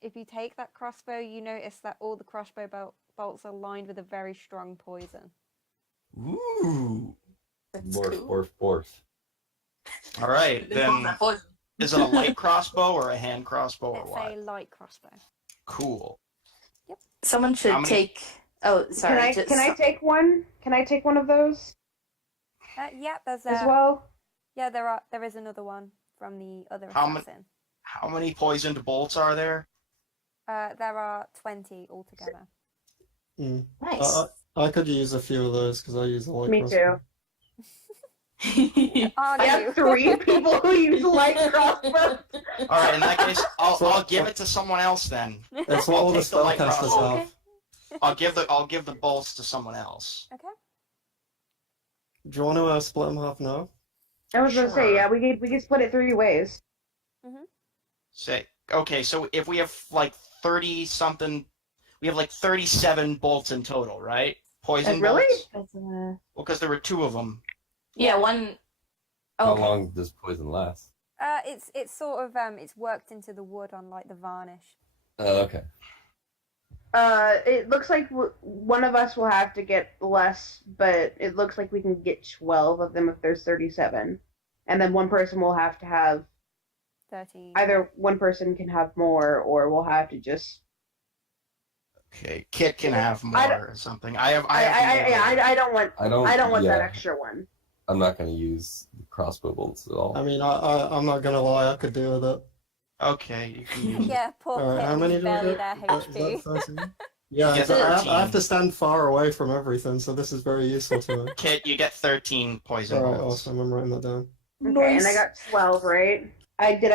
if you take that crossbow, you notice that all the crossbow bolts are lined with a very strong poison. Ooh. That's Morph, cool. morph, morph. All right, They call then. that poison. Is it a light crossbow or a hand crossbow or It's what? a light crossbow. Cool. Someone should How many- take. Oh, sorry. Can I take one? Can I take one of those Yeah, there's as well? Yeah, there is another one from the other How ma- assassin. How many poisoned bolts are there? There are 20 altogether. Mm. Nice. I could use a few of those because I use a light Me crossbow. too. Are I you? have 3 people who use light crossbows. All right, in that case, I'll So- give it to someone else then. It's what all the take the light spellcasters crossbow. have. I'll give the bolts to someone else. Okay. Do you want to split them half now? I was gonna say, Sure. yeah, we could split it 3 ways. Say okay, so if we have like 30 something, we have like 37 bolts in total, right? Poison Really? bolts. Well, because there were 2 of them. Yeah, one. How Okay. long does poison last? It's sort of it's worked into the wood on like the varnish. Oh, okay. It looks like one of us will have to get less, but it looks like we can get 12 of them if there's 37. And then one person will have to have, 13. either one person can have more, or we'll have to just... Okay, Kit can have more I don't- or something. I have more. I don't want I don't. I don't want that yeah, extra one. I'm not going to use crossbow bolts at all. I mean, I'm not gonna lie, I could deal with it. Okay, you can use. Yeah, poor Alright, Kit. how many He's do we barely get? their Is that HP. 13? Yeah, You so get I have 13. to stand far away from everything, so this is very useful to me. Kit, you get 13 poison Alright, bolts. awesome, I'm writing that down. Okay, and I got 12, right? I get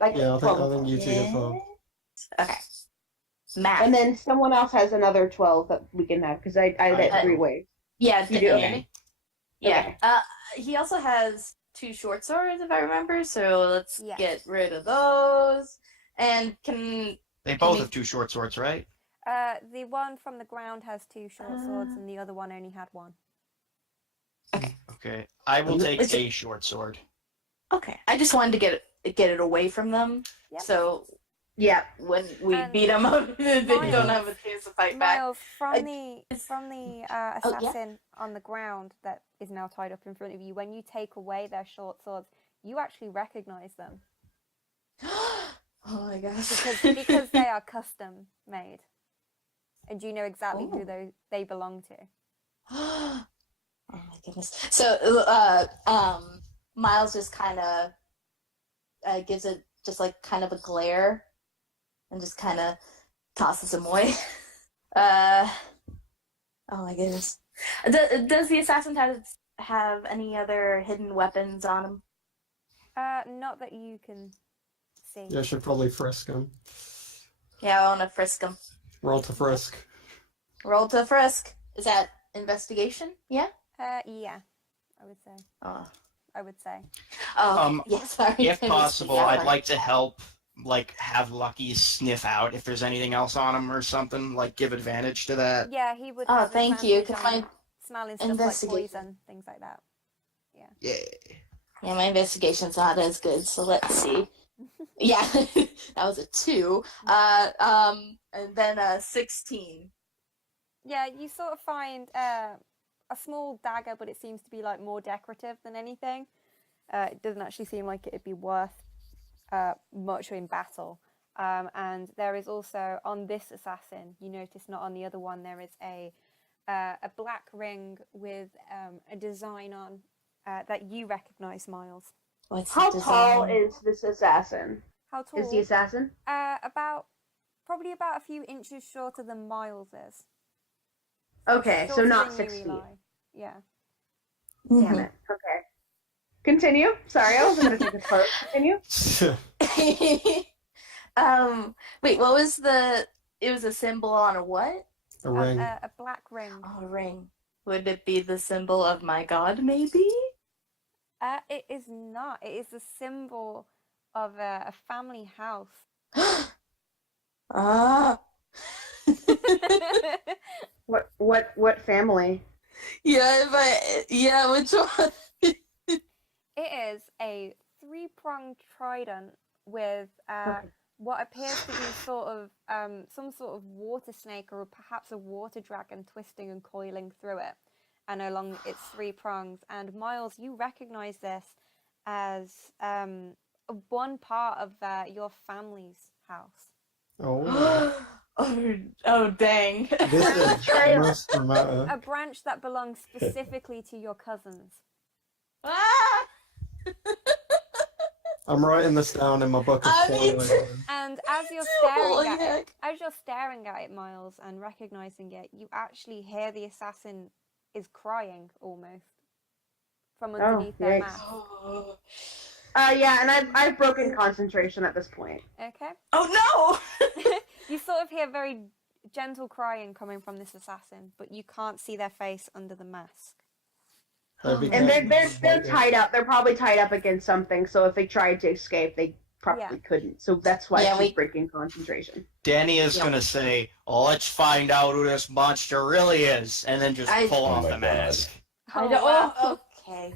like Yeah, 12. I think you two get 12. Okay. Math. And then someone else has another 12 that we can have, because I did Okay. 3 ways. Yeah, You do? Danny. Okay. Yeah. Okay. He also has 2 short swords, if I remember. So let's Yes. get rid of those. And can They both we- have 2 short swords, right? The one from the ground has 2 short swords, and the other one only had 1. Okay, I will take Is it- a short sword. okay. I just wanted to get it away from them. Yep. So Yeah. when we And beat them up, they Miles- don't have a chance to fight back. Miles, I- from the yeah? assassin on the ground that is now tied up in front of you, when you take away their short swords, you actually recognize them Oh my gosh. because they are custom made, and you know exactly Oh. who they belong to. Oh my goodness. So, Miles just kind of gives it just like kind of a glare and just kind of tosses him away. Oh my goodness. Does the assassin have any other hidden weapons on him? Not that you can see. Yeah, I should probably frisk him. Yeah, I want to frisk him. Roll to frisk. Roll to frisk. Is that investigation? Yeah? Yeah. I would say. Oh, yeah, sorry. If I possible, missed that I'd part. like to help, like, have Lucky sniff out if there's anything else on him or something, like, give advantage to that. Yeah, he would Oh, have thank you, advantage 'cause on my smelling stuff like investigation- poison, things like that. Yeah. Yeah, my investigation's not as good, so let's see. Yeah, that was a 2. And then a 16. Yeah, you sort of find a small dagger, but it seems to be like more decorative than anything. It doesn't actually seem like it'd be worth much in battle. And there is also on this assassin, you notice not on the other one, there is a black ring with a design on that you recognize, Miles. What's How the tall design? is this assassin? How tall? Is the assassin? Probably about a few inches shorter than Miles is. Okay, so Shorter not than 6 you, feet. Eli. Yeah. Damn it. Okay. Continue. Sorry, I wasn't gonna take a quote. Continue. Wait, what was it was a symbol on a what? A ring. A black ring. Oh, a ring. Would it be the symbol of my god, maybe? It is not. It is the symbol of a family house. Ah. What family? Yeah, which one? It is a 3-pronged trident with Okay. what appears to be sort of some sort of water snake or perhaps a water dragon twisting and coiling through it, and along its 3 prongs. And Miles, you recognize this as one part of your family's house. Oh. oh, dang. This is most dramatic. A branch that belongs specifically to your cousins. Ah! I'm writing this down in my book of I need foiling. to- And as you're Holy staring at it, heck. as you're staring at it, Miles, and recognizing it, you actually hear the assassin is crying almost from underneath their yikes. mask. Oh. Yeah, and I've broken concentration at this point. Oh Okay. no! You sort of hear very gentle crying coming from this assassin, but you can't see their face under the mask. They'd be And they're careful. tied up. They're probably tied up against something. So if they tried to escape, they probably couldn't. So that's why Yeah, she's we- breaking concentration. Danny is Yeah. gonna say, "Oh, let's find out who this monster really is," and then just pull Oh off my the God. mask. I Oh, don't. wow. Oh, okay.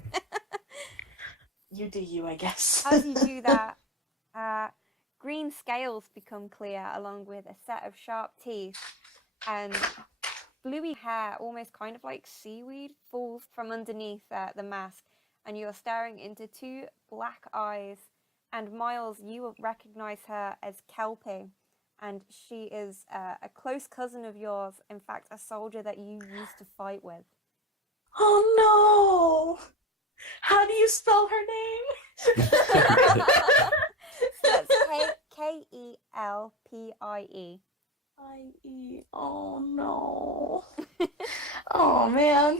You do you, I guess. As you do that, green scales become clear along with a set of sharp teeth, and bluey hair, almost kind of like seaweed, falls from underneath the mask, and you're staring into 2 black eyes. And Miles, you recognize her as Kelpie, and she is a close cousin of yours, in fact, a soldier that you used to fight with. Oh no! How do you spell her name? So it's Kelpie. I-E. Oh no. Oh man.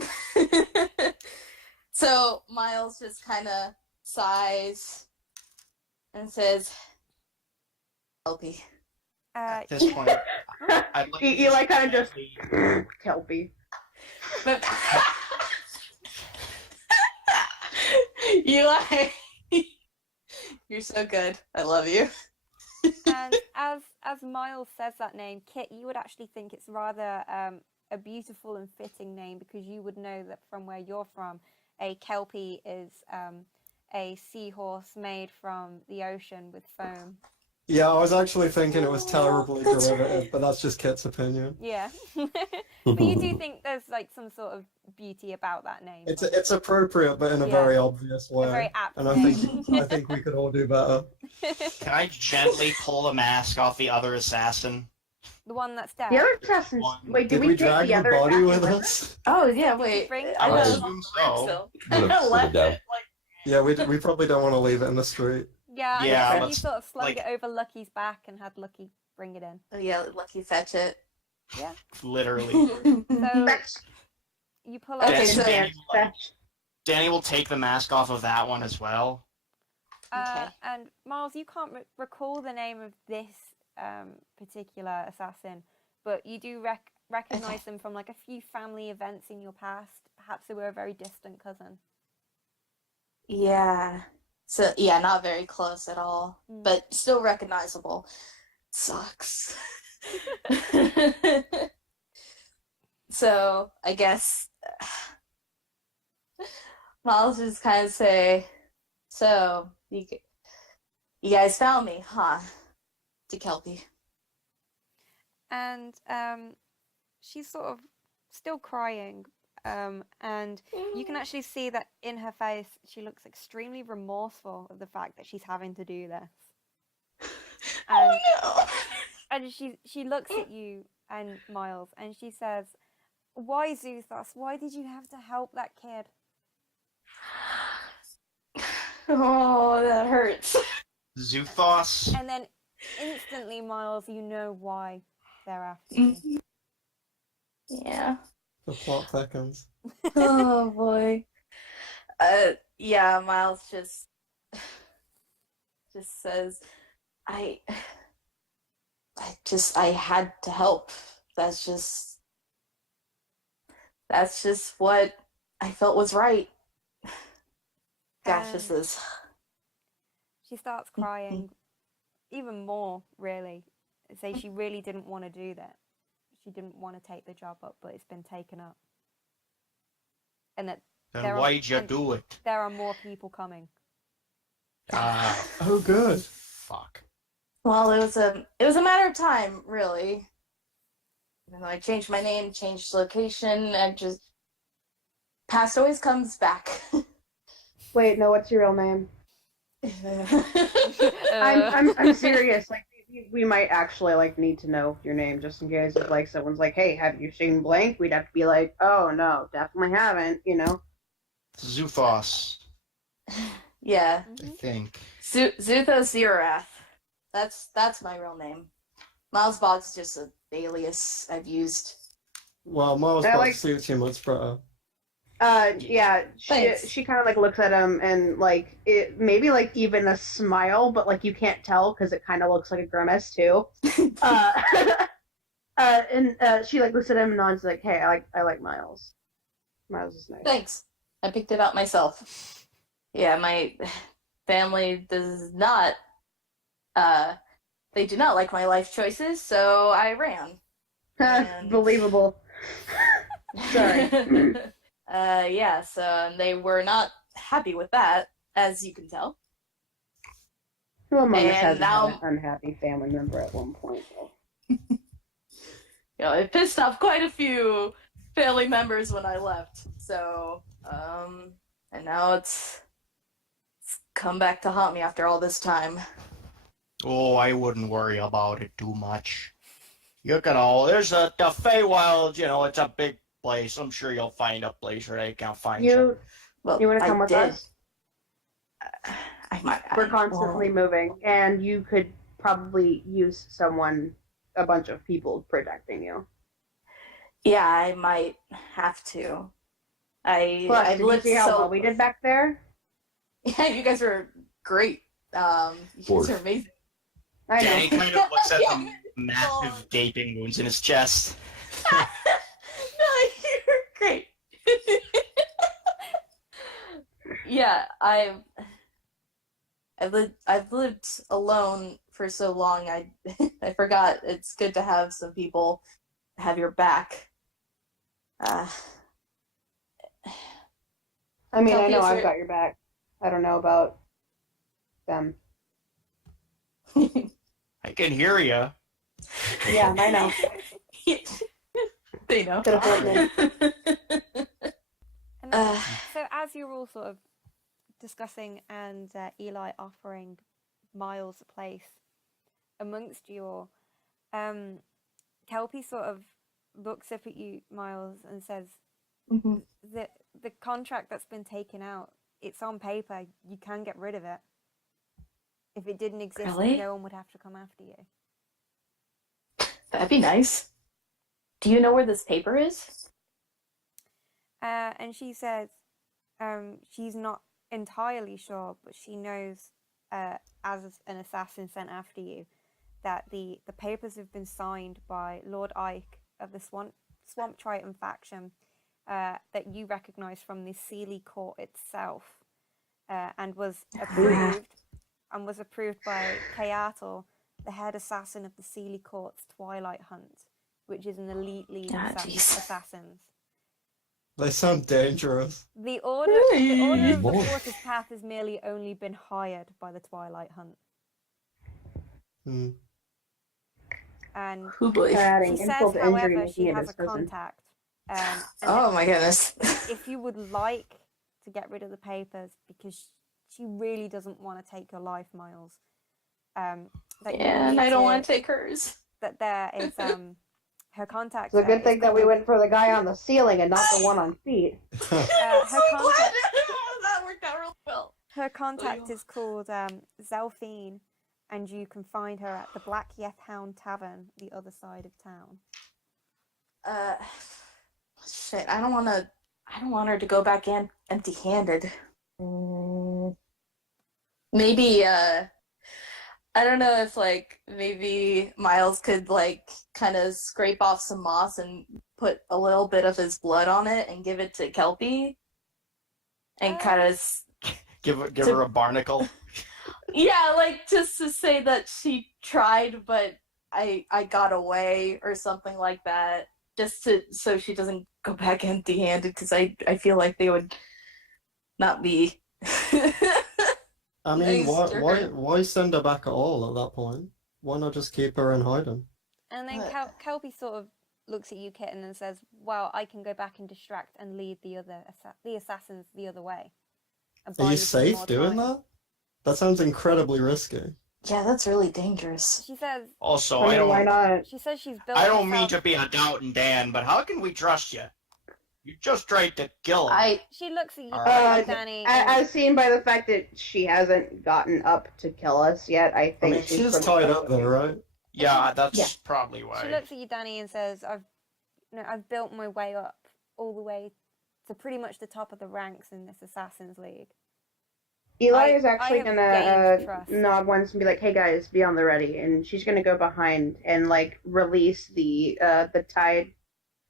So Miles just kind of sighs and says, "Helpy." At this point, I'd like to Eli kind of just gently- Kelpie. But Eli, you're so good. I love you. And as Miles says that name, Kit, you would actually think it's rather a beautiful and fitting name, because you would know that from where you're from, a Kelpie is a seahorse made from the ocean with foam. Yeah, I was actually thinking it was terribly derivative, but that's just Kit's opinion. Yeah. But you do think there's like some sort of beauty about that name. It's appropriate, but in a Yeah. very obvious way. A very apt and I name. think we could all do better. Can I gently pull the mask off the other assassin? The one that's dead. The other assassins. One. Wait, Did did we take drag the the other body with assassin us? Oh yeah, wait. bring- I would know. assume so. I Put it left down. it like. Yeah, we probably don't want to leave it in the street. Yeah, Yeah, and you let's, sort of slung like- it over Lucky's back and had Lucky bring it in. Oh yeah, Lucky fetch it. Literally. So Fetch. you pull Okay, out so- Danny, Fetch. Danny will take the mask off of that one as well. Okay. And Miles, you can't recall the name of this particular assassin, but you do recognize them from like a few family events in your past. Perhaps they were a very distant cousin. Yeah. So yeah, not very close at all, Mm. but still recognizable. Sucks. So I guess Miles just kind of say, "So you guys found me, huh?" To Kelpie. And she's sort of still crying. And you can actually see that in her face, she looks extremely remorseful of the fact that she's having to do this. And, Oh and she looks at you and Miles, and she says, "Why, Zuthos? Why did you have to help that kid?" no! Oh, that hurts. Zuthos. And then instantly, Miles, you know why they're after you. Yeah. The plot thickens. Oh boy. Yeah, Miles just says, I had to help. That's just what I felt was right. Gosh, this is. She starts crying even more, really. Say she really didn't want to do that. She didn't want to take the job up, but it's been taken up. And that Then why'd you do it? there are more people coming. Ah, Oh, good. fuck. Well, it was a matter of time, really. Even though I changed my name, changed location, and just past always comes back. Wait, no, what's your real name? I'm serious. Like, we might actually like need to know your name just in case if like someone's like, "Hey, have you seen blank?" We'd have to be like, "Oh no, definitely haven't." You know. Zuthos, Yeah, I think. Zutho Zirath. That's my real name. Miles Bog's just an alias I've used. Well, Miles I Box like- suits you much better. Yeah, Thanks. she kind of like looks at him and like it maybe like even a smile, but like you can't tell because it kind of looks like a grimace too. And she like looks at him and nods like, "Hey, I like Miles. Miles is nice." Thanks. I picked it out myself. Yeah, my family does not. They do not like my life choices, so I ran. And- Believable. Sorry. Yeah, so they were not happy with that, as you can tell. Who among us And hasn't now- had an unhappy family member at one point? Though? You know, it pissed off quite a few family members when I left. So, and now it's come back to haunt me after all this time. Oh, I wouldn't worry about it too much. You can all, there's the Feywild, you know, it's a big place. I'm sure you'll find a place where they can find you. Well, You want to come I with did. us? I might. We're constantly moving, and you could probably use a bunch of people protecting you. Yeah, I might have to. Plus, I've did you lived see how so. well we did back there? Yeah, you guys are great. You guys are amazing. I know. Danny kind of looks at Yeah. the massive gaping wounds in his chest. No, you're great. Yeah, I've lived alone for so long. I I forgot it's good to have some people have your back. I mean, Tell I know Peter- I've got your back. I don't know about them. I can hear you. Yeah, I know. They know. Could have told me. And then, so as you're all sort of discussing and Eli offering Miles a place amongst you all, Kelpie sort of looks up at you, Miles, and says, Mhm. the contract that's been taken out, it's on paper. You can get rid of it. If it didn't exist, Really? no one would have to come after you. That'd be nice. Do you know where this paper is? And she says she's not entirely sure, but she knows as an assassin sent after you that the papers have been signed by Lord Ike of the Swamp Triton faction that you recognise from the Sealy court itself. and was approved by Kayato, the head assassin of the Sealy Court's Twilight Hunt, which is an elite league of assassins. They sound dangerous. The order of the More. Quarter's Path has merely only been hired by the Twilight Hunt. Hmm. And Who boy? she Adding says, insult to injury, however, making she it has a his cousin. contact. Oh my goodness. If you would like to get rid of the papers, because she really doesn't want to take your life, Miles. That you And need I don't want to take hers. That there is her contact. It's a good thing that we went for the guy on the ceiling and not the one on feet. Her contact. That worked out real well. Her contact is called Zelphine, and you can find her at the Black Yeth Hound Tavern, the other side of town. Shit. I don't want her to go back in empty-handed. Maybe. I don't know if maybe Miles could kind of scrape off some moss and put a little bit of his blood on it and give it to Kelpie, and kind of Give her a barnacle. yeah, just to say that she tried, but I got away or something like that, just so she doesn't go back empty-handed, because I feel like they would not be. I mean, Nice to her. why send her back at all at that point? Why not just keep her in hiding? And then Kelpie sort of looks at you, Kitten, and says, "Well, I can go back and distract and lead the assassins the other way." And buy Are you some safe more doing time." that? That sounds incredibly risky. Yeah, that's really dangerous. She says. Also, I mean, why not? She says she's built. I don't mean herself- to be a doubting Dan, but how can we trust you? You just tried to kill him. She looks at you, Alright. Danny. As seen by the fact that she hasn't gotten up to kill us yet, I I think mean, she's pretty tied much- up there, right? Yeah, that's Yeah. probably why. She looks at you, Danny, and says, I've built my way up all the way to pretty much the top of the ranks in this Assassins League. Eli I- is actually I have gonna gained trust. nod once and be like, "Hey guys, be on the ready," and she's gonna go behind and release the tide,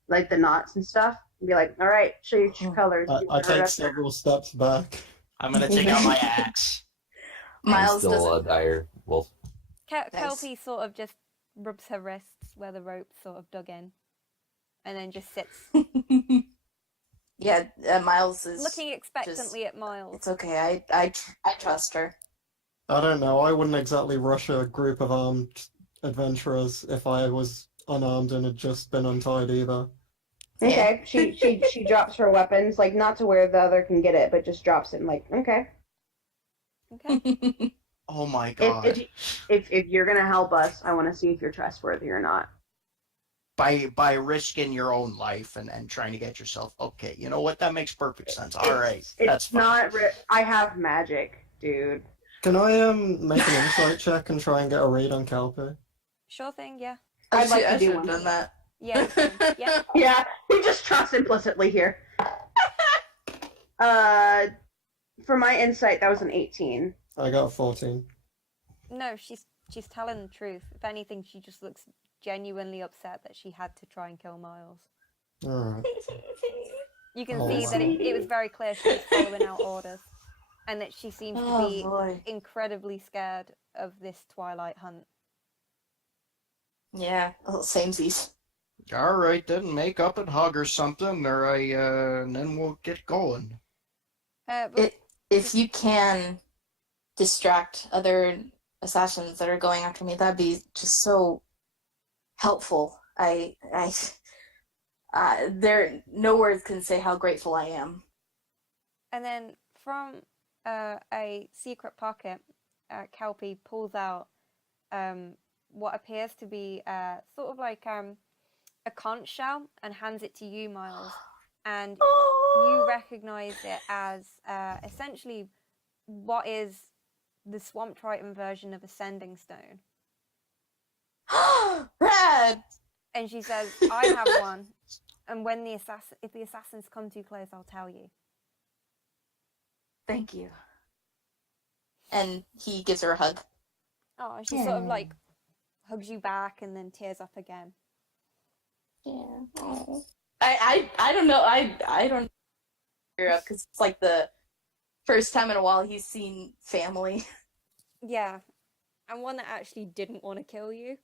the knots and stuff, and be like, "All right, show your true colors." I take several steps back. I'm gonna take out my axe. Miles Still doesn't. a dire wolf. Kelpie sort of just rubs her wrists where the rope's sort of dug in, and then just sits, Yeah, Miles is looking expectantly at Miles. It's okay. I trust her. I don't know. I wouldn't exactly rush a group of armed adventurers if I was unarmed and had just been untied either. Okay, she drops her weapons, not to where the other can get it, but just drops it and okay. Okay. Oh my god. If you're gonna help us, I want to see if you're trustworthy or not. By risking your own life and trying to get yourself okay, you know what? That makes perfect sense. All right, that's It's fine. not. I have magic, dude. Can I make an insight check and try and get a read on Kelpie? Sure thing, yeah. I'd like to I do should one. have done that. Yeah, you can. Yeah. Yeah, we just trust implicitly here. For my insight, that was an 18. I got a 14. No, she's telling the truth. If anything, she just looks genuinely upset that she had to try and kill Miles. Alright. You can Oh, see that wow. it was very clear she was following out orders, and that she seems to be boy. incredibly scared of this Twilight Hunt. Yeah, samesies. All right, then make up and hug or something, or and then we'll get going. But If you can distract other assassins that are going after me, that'd be just so helpful. There, no words can say how grateful I am. And then from a secret pocket, Kelpie pulls out what appears to be sort of like a conch shell and hands it to you, Miles. And you recognize it as essentially what is the Swamp Triton version of a sending stone. Rad! And she says, "I have one, and when if the assassins come too close, I'll tell you." Thank you. And he gives her a hug. Oh, and she sort of hugs you back and then tears up again. Yeah. Oh. I don't know. I don't tear up because it's like the first time in a while he's seen family. Yeah. And one that actually didn't want to kill you.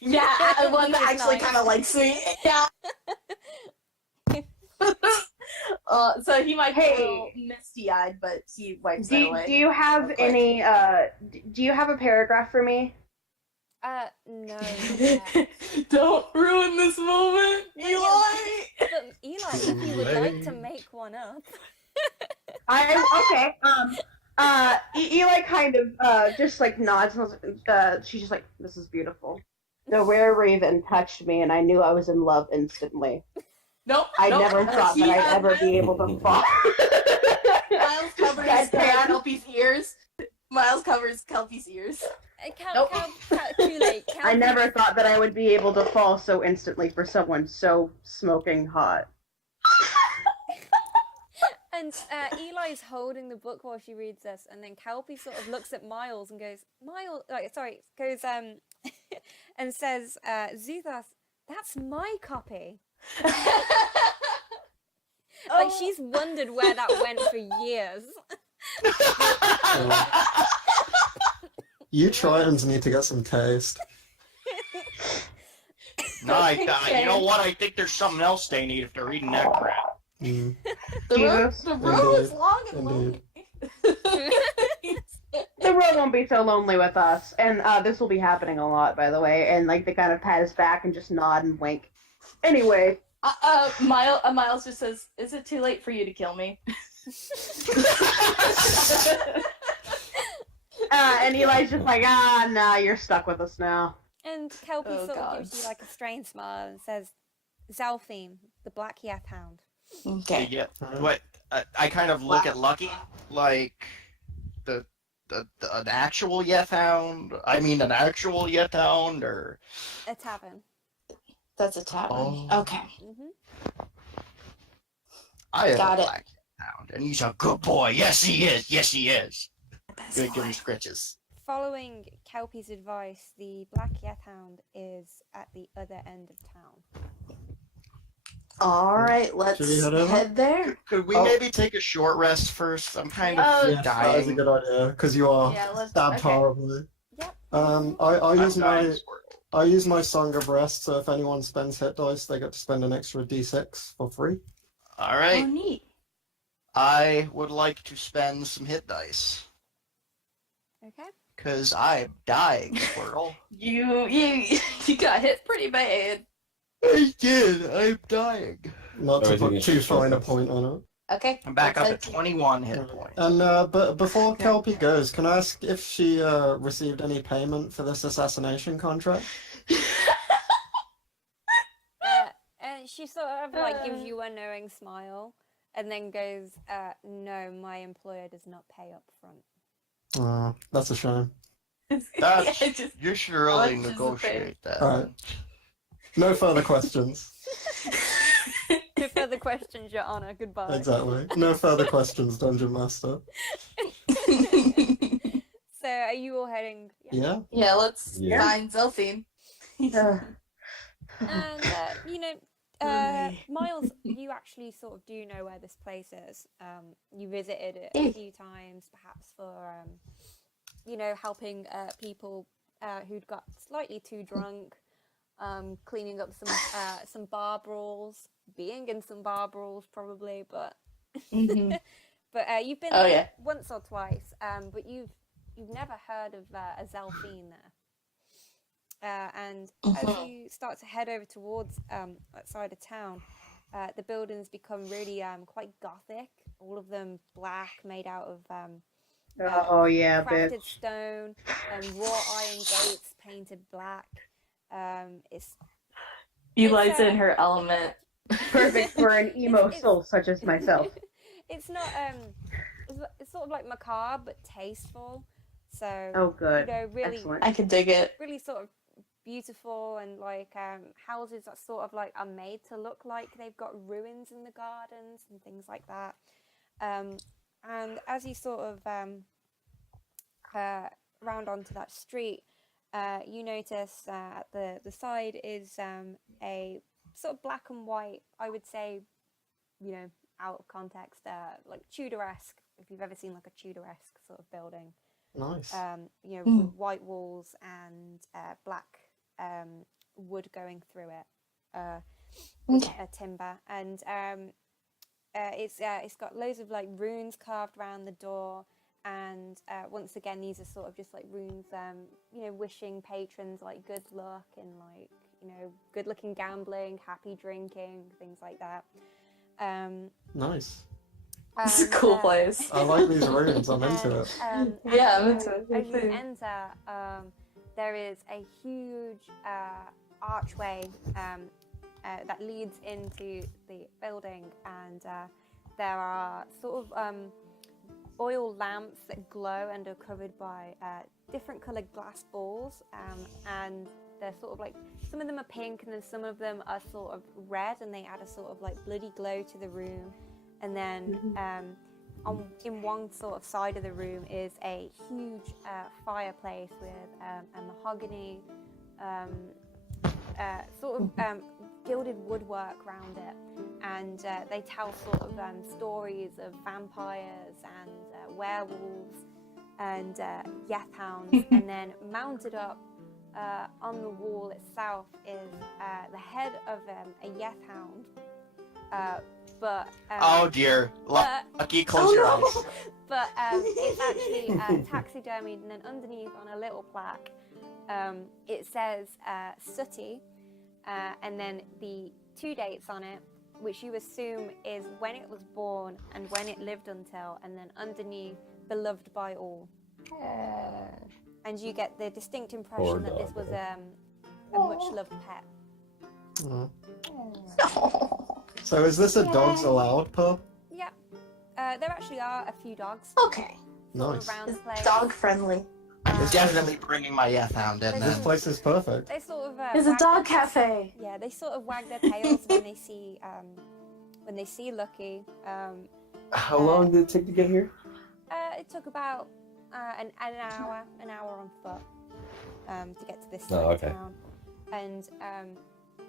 Yeah, one that Which is actually nice. kind of likes me. Yeah. So he might be a little misty-eyed, but he wipes that away. Do you have real quick. any? Do you have a paragraph for me? No. Don't ruin this moment, Eli. But Eli, if you would like to make one up. Okay. Eli kind of just like nods. And she's just like, "This is beautiful." The were-raven touched me, and I knew I was in love instantly. Nope. I never thought that I'd ever be able to fall. Miles covers Kelpie's ears. Miles covers Kelpie's ears. Nope. Too late. I never thought that I would be able to fall so instantly for someone so smoking hot. And Eli's holding the book while she reads this, and then Kelpie sort of looks at Miles and goes, and says, Zuthas, that's my copy. Like, she's wondered where that went for years. You Tritons need to get some taste. No, you know what? I think there's something else they need if they're reading that crap. Mm. The road is Indeed. long and lonely. The road won't be so lonely with us, and this will be happening a lot, by the way. And like they kind of pat his back and just nod and wink. Anyway, Miles just says, "Is it too late for you to kill me?" And Eli's just like, nah, you're stuck with us now. And Kelpie Oh, sort God. of gives you like a strange smile and says, Zalfine, the Black Yeth Hound. Okay. Yeah. What? I kind of look at Lucky like an actual Yeth Hound. I mean, an actual Yeth Hound, or A tavern. That's a tavern. Oh. Okay. Mm-hmm. I have Got a it. Black Hound, and he's a good boy. Yes, he is. Yes, he is. That's Good, give fine. him scritches. Following Kelpie's advice, the Black Yeth Hound is at the other end of town. All right, let's Should we head over? head there. Could we Oh. maybe take a short rest first? I'm kind of Oh, Yes, that is a dying. good idea because you are Yeah, let's. stabbed Okay. horribly. Yep. I use I'm dying, my Squirtle. I use my Song of Rest, so if anyone spends hit dice, they get to spend an extra d6 for free. All Oh, right. neat. I would like to spend some hit dice Okay. because I'm dying, Squirtle. You got hit pretty bad. I did. I'm dying. Not to Everything put is too just fine a shortcuts. point on it. Okay. I'm back up let's at 21 hit points. And but before Kelpie goes, can I ask if she received any payment for this assassination contract? And she sort of like gives you a knowing smile and then goes, no, my employer does not pay up front. That's a shame. That's, Yeah, just- you should really Much is a negotiate that. Alright. No further questions. No further questions, Your Honor. Goodbye. Exactly. No further questions, Dungeon Master. So, are you all heading? Yeah? Yeah, let's Yeah. find Zelfine. And Miles, you actually sort of do know where this place is. You visited it a few times, perhaps for helping people who'd got slightly too drunk, cleaning up some bar brawls, being in some bar brawls probably, but Mhm. but you've been Oh, there yeah. once or twice, but you've never heard of a Zelfine there. And as you start to head over towards that side of town, the buildings become really quite gothic. All of them black, made out of Oh yeah, crafted bitch. stone, wrought iron gates painted black. It's Eli's in her element. Perfect for an emo It's- soul such as myself. it's not it's sort of like macabre but tasteful. So Oh, good. really Excellent. I can dig it. really sort of beautiful, and like houses that sort of like are made to look like they've got ruins in the gardens and things like that. And as you sort of round onto that street, you notice at the side is a sort of black and white, I would say, out of context, like Tudor-esque if you've ever seen like a Tudor-esque sort of building. Nice. You know, with white walls and black wood going through it, with timber, and it's got loads of like runes carved around the door, and once again these are sort of just like runes, you know, wishing patrons like good luck and like, you know, good looking gambling, happy drinking, things like that. Nice. It's a cool place. I like these runes. I'm into it. Yeah, I'm into it. As you enter, there is a huge archway that leads into the building, and there are sort of oil lamps that glow and are covered by different coloured glass balls, and they're sort of like, some of them are pink and then some of them are sort of red, and they add a sort of like bloody glow to the room. And then in one sort of side of the room is a huge fireplace with a mahogany sort of gilded woodwork around it, and they tell sort of stories of vampires and werewolves and yeth hounds. And then mounted up on the wall itself is the head of a yeth hound. Oh dear, Lucky, close your eyes. But it's actually taxidermied, and then underneath on a little plaque, it says Sooty, and then the 2 dates on it, which you assume is when it was born and when it lived until, and then underneath, beloved by all. And you get the distinct impression that this was a much-loved pet. So is this a dogs allowed pub? Yeah. There actually are a few dogs Okay. Nice. around the place. Dog friendly. It's definitely bringing my Yeth Hound in This then. place is perfect. They sort of There's a wag dog their- cafe. Yeah, they sort of wag their tails when they see Lucky. How long did it take to get here? It took about an hour on foot to get to this side Oh, of okay. town, and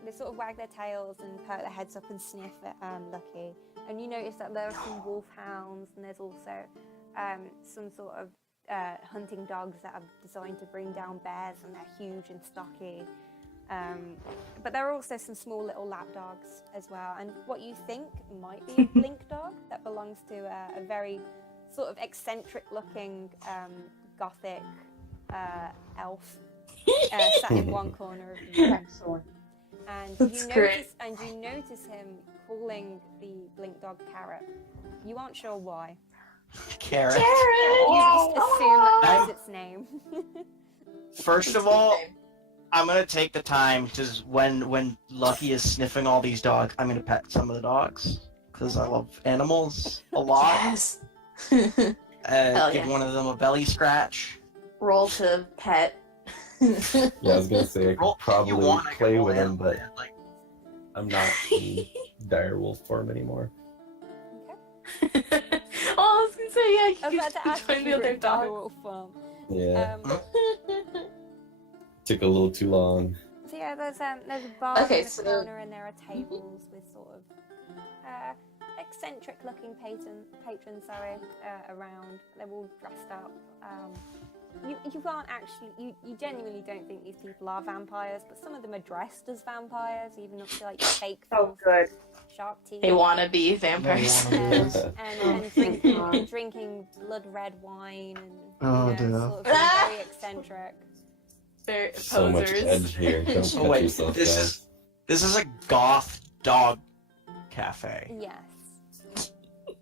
they sort of wag their tails and perk their heads up and sniff at Lucky. And you notice that there are some wolfhounds, and there's also some sort of hunting dogs that are designed to bring down bears, and they're huge and stocky. But there are also some small little lap dogs as well, and what you think might be a blink dog that belongs to a very sort of eccentric looking gothic elf sat in one corner of the room. Excellent. And That's great. you notice him calling the blink dog Carrot. You aren't sure why. Carrot. You just assume that that's its name. First of all, I'm gonna take the time to, when Lucky is sniffing all these dogs, I'm gonna pet some of the dogs because I love animals a lot. Yes. Give yeah. one of them a belly scratch. Roll to pet. Yeah, I was gonna say I Roll could if you probably want, I can play roll with him, animal, but man, like, I'm not in dire wolf form anymore. Oh, I was gonna say, yeah, I was you about to ask join if the you were other a dog. direwolf farm. Yeah, Um, took a little too long. So yeah, there's a bar Okay, in the so- corner, and there are tables with sort of eccentric-looking patrons around. They're all dressed up. You can't actually, you genuinely don't think these people are vampires, but some of them are dressed as vampires, even up to like fake Oh, good. sharp teeth. They wanna be vampires. And drinking blood red wine, and Oh, you know, dear. sort of being very eccentric. They're So much posers. edge here. Don't So cut wait, yourself, this guys. is a goth dog cafe. Yes.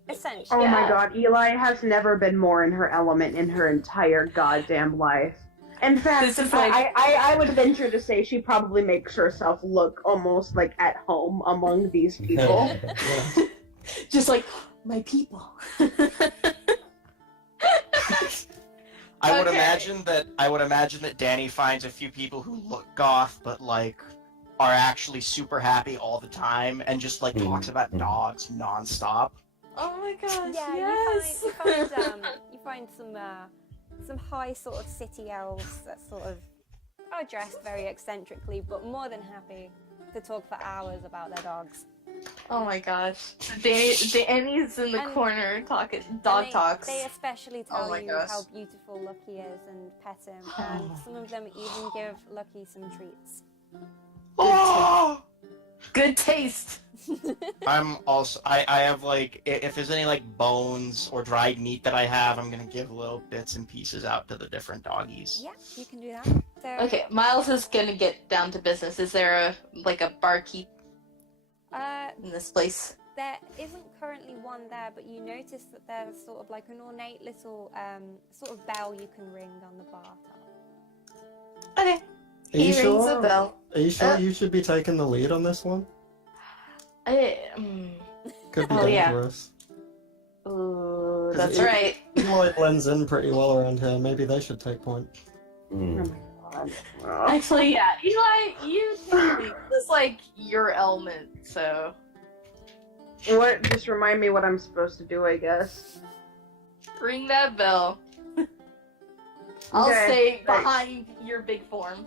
Essentially. Oh my Yeah. god, Eli has never been more in her element in her entire goddamn life. In fact, This is like- I would venture to say she probably makes herself look almost like at home among these people. Just like, my people. I would Okay. imagine that Danny finds a few people who look goth but like are actually super happy all the time and just like talks about dogs nonstop. Oh my gosh, Yeah, yes. you find some high sort of city elves that sort of are dressed very eccentrically, but more than happy to talk for hours about their dogs. Oh my gosh. Danny's in the And- corner talking And dog they, talks. They especially Oh tell my you gosh. how beautiful Lucky is and pet him, and some of them even give Lucky some treats. Oh! Good taste. I'm also. I have like, if there's any like bones or dried meat that I have, I'm gonna give little bits and pieces out to the different doggies. Yeah, you can do that. So, Okay, Miles is gonna get down to business. Is there a barkeep in this place? There isn't currently one there, but you notice that there's sort of like an ornate little sort of bell you can ring on the bar top. Okay. Are you He rings sure? a bell. Are you sure you should be taking the lead on this one? Could be Oh, yeah. dangerous. Ooh, 'Cause that's it- right. Eli blends in pretty well around here. Maybe they should take point. Hmm. Actually, yeah. Eli, you technically, this is like your element, so. What? Just remind me what I'm supposed to do, I guess. Ring that bell. I'll Okay, stay thanks. behind your big form.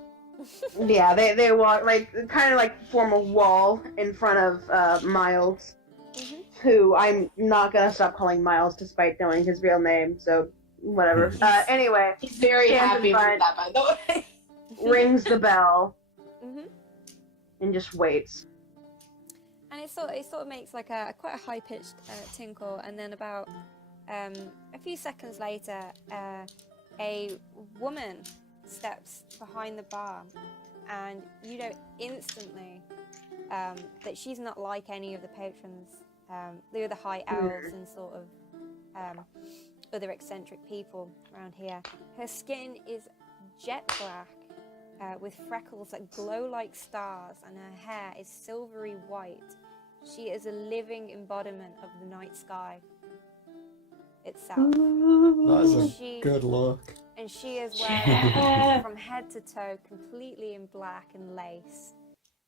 Yeah, they walk like kind of like form a wall in front of Miles, who I'm not gonna stop calling Miles despite knowing his real name. So whatever. Anyway, He's very Stands in happy with front. that, by the way. rings the bell Mhm. and just waits. And it sort of makes like a quite a high pitched tinkle, and then about a few seconds later, a woman steps behind the bar, and you know instantly that she's not like any of the patrons. They're the high elves and sort of other eccentric people around here. Her skin is jet black with freckles that glow like stars, and her hair is silvery white. She is a living embodiment of the night sky itself. That is a She- good look. And she is wearing from head to toe completely in black and lace,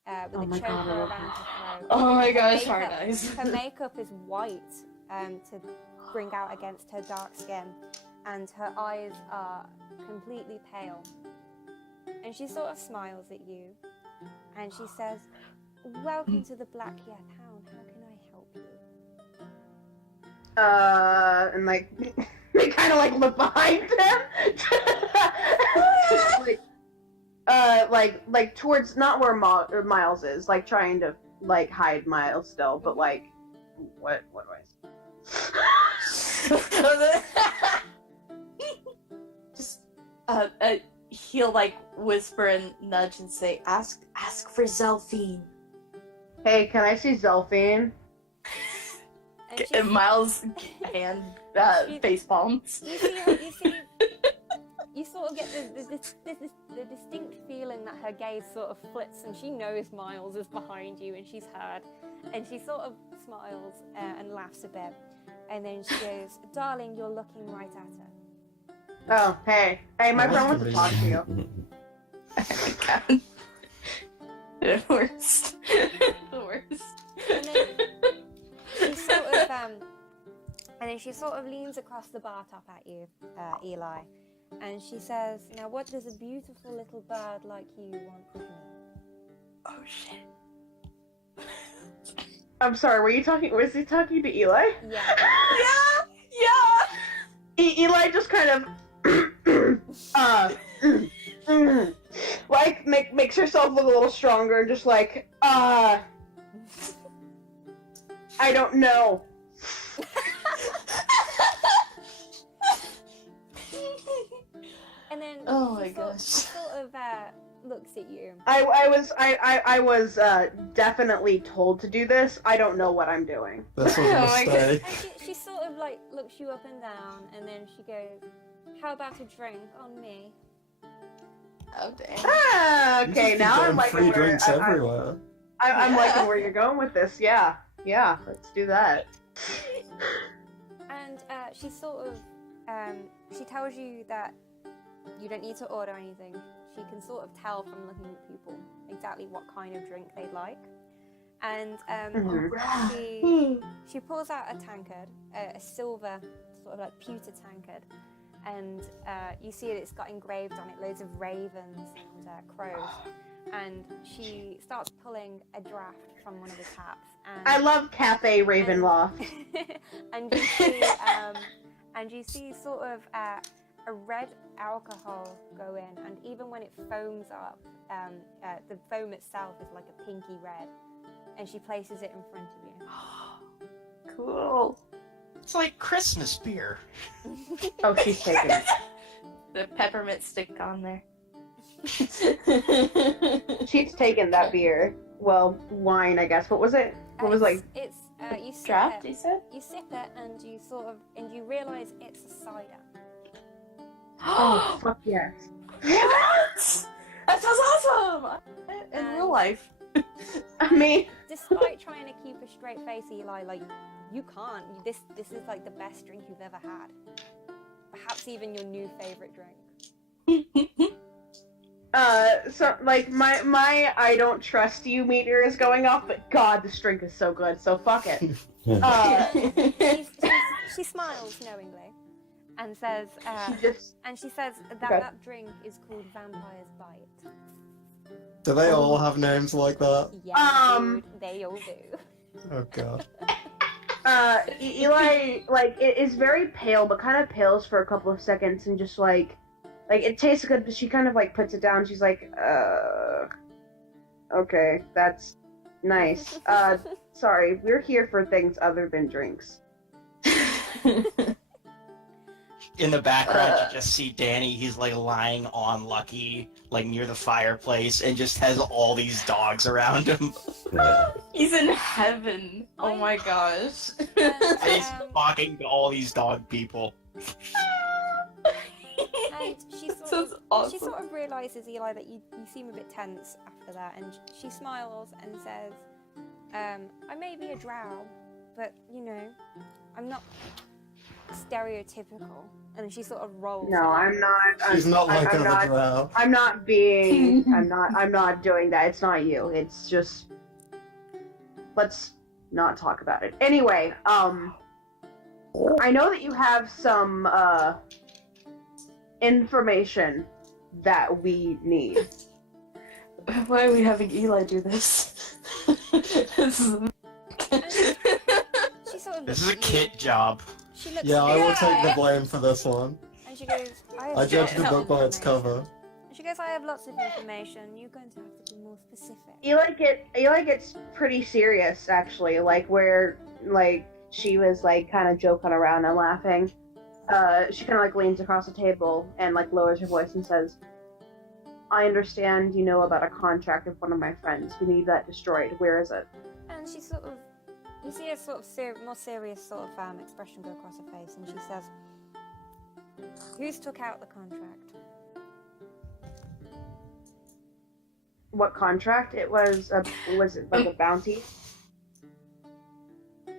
with Oh a my choker God, I love around her throat. Oh my Her gosh, makeup- hard eyes. Her makeup is white to bring out against her dark skin, and her eyes are completely pale. And she sort of smiles at you, and she says, "Welcome to the Black Yeth Hound. How can I help you?" And like they kind of like look behind him, like towards not where Miles is, like trying to like hide Miles still, but like what do I? Just he'll like whisper and nudge and say, "Ask for Zelphine." Hey, can I see Zelphine? And she's- And Miles' hand face palms. You sort of get the distinct feeling that her gaze sort of flips, and she knows Miles is behind you, and she's heard, and she sort of smiles and laughs a bit, and then she goes, "Darling, you're looking right at her." Oh, hey, my That's friend wants to talk to you. God. The worst. The worst. And then she sort of leans across the bar top at you, Eli, and she says, "Now, what does a beautiful little bird like you want with me?" Oh shit. I'm sorry, was he talking to Eli? Yeah. Yeah. Eli just kind of like makes herself look a little stronger and just like I don't know. And then Oh she my sort, gosh. she sort of looks at you. I was definitely told to do this. I don't know what I'm doing. This was a Oh my God. mistake. And she sort of like looks you up and down, and then she goes, "How about a drink on me?" Oh dang. Ah, You okay, just keep now I'm getting liking free where drinks everywhere. I'm liking where you're going with this. Yeah, let's do that. And she sort of she tells you that you don't need to order anything. She can sort of tell from looking at people exactly what kind of drink they'd like. And she pulls out a tankard, a silver sort of like pewter tankard, and you see that it's got engraved on it loads of ravens and crows. And she starts pulling a draft from one of the taps. And I love Cafe Ravenloft. and you see sort of a red alcohol go in, and even when it foams up, the foam itself is like a pinky red, and she places it in front of you. Cool. It's like Christmas beer. Oh, she's taking it. The peppermint stick on there. She's taken that beer. Well, wine, I guess. What was it? What was like? It's you sip Draft, it. you said? You sip it, and you realize it's a cider. Oh, fuck yes. What? That sounds awesome! In real life. I mean, Despite trying to keep a straight face, Eli, like, you can't. This is like the best drink you've ever had. Perhaps even your new favorite drink. so like my I don't trust you meter is going off, but God, this drink is so good. So fuck it. She smiles knowingly, and says, she says that Okay. that drink is called Vampire's Bite. Do they all have names like that? Yeah, dude, they all do. Oh god. Eli, like, it is very pale, but kind of pales for a couple of seconds, and just like it tastes good, but she kind of like puts it down. She's like, okay, that's nice. Sorry, we're here for things other than drinks. In the background, you just see Danny. He's like lying on Lucky, like near the fireplace, and just has all these dogs around him. He's in heaven. Oh my gosh. And, He's talking to all these dog people. and she Sounds awesome. sort of realizes, Eli, that you seem a bit tense after that, and she smiles and says, I may be a drow, but, you know, I'm not stereotypical. And she sort of rolls. No, I'm not. She's not like I'm a not. drow. I'm not being. I'm not doing that. It's not you. It's just. Let's not talk about it. Anyway, I know that you have some information that we need. Why are we having Eli do this? This is... She sort of This is looks a at you. kid job. She looks Yeah, at I you, will take the blame for this one. and she goes, I judge the book by its cover. And she goes, I have lots of information. You're going to have to be more specific. Eli gets pretty serious, actually. Like where she was like kind of joking around and laughing. She kind of like leans across the table and like lowers her voice and says, "I understand you know about a contract with one of my friends. We need that destroyed. Where is it?" And she sort of, you see a sort of more serious sort of expression go across her face, and she says, "Who's took out the contract?" What contract? It was it like a bounty?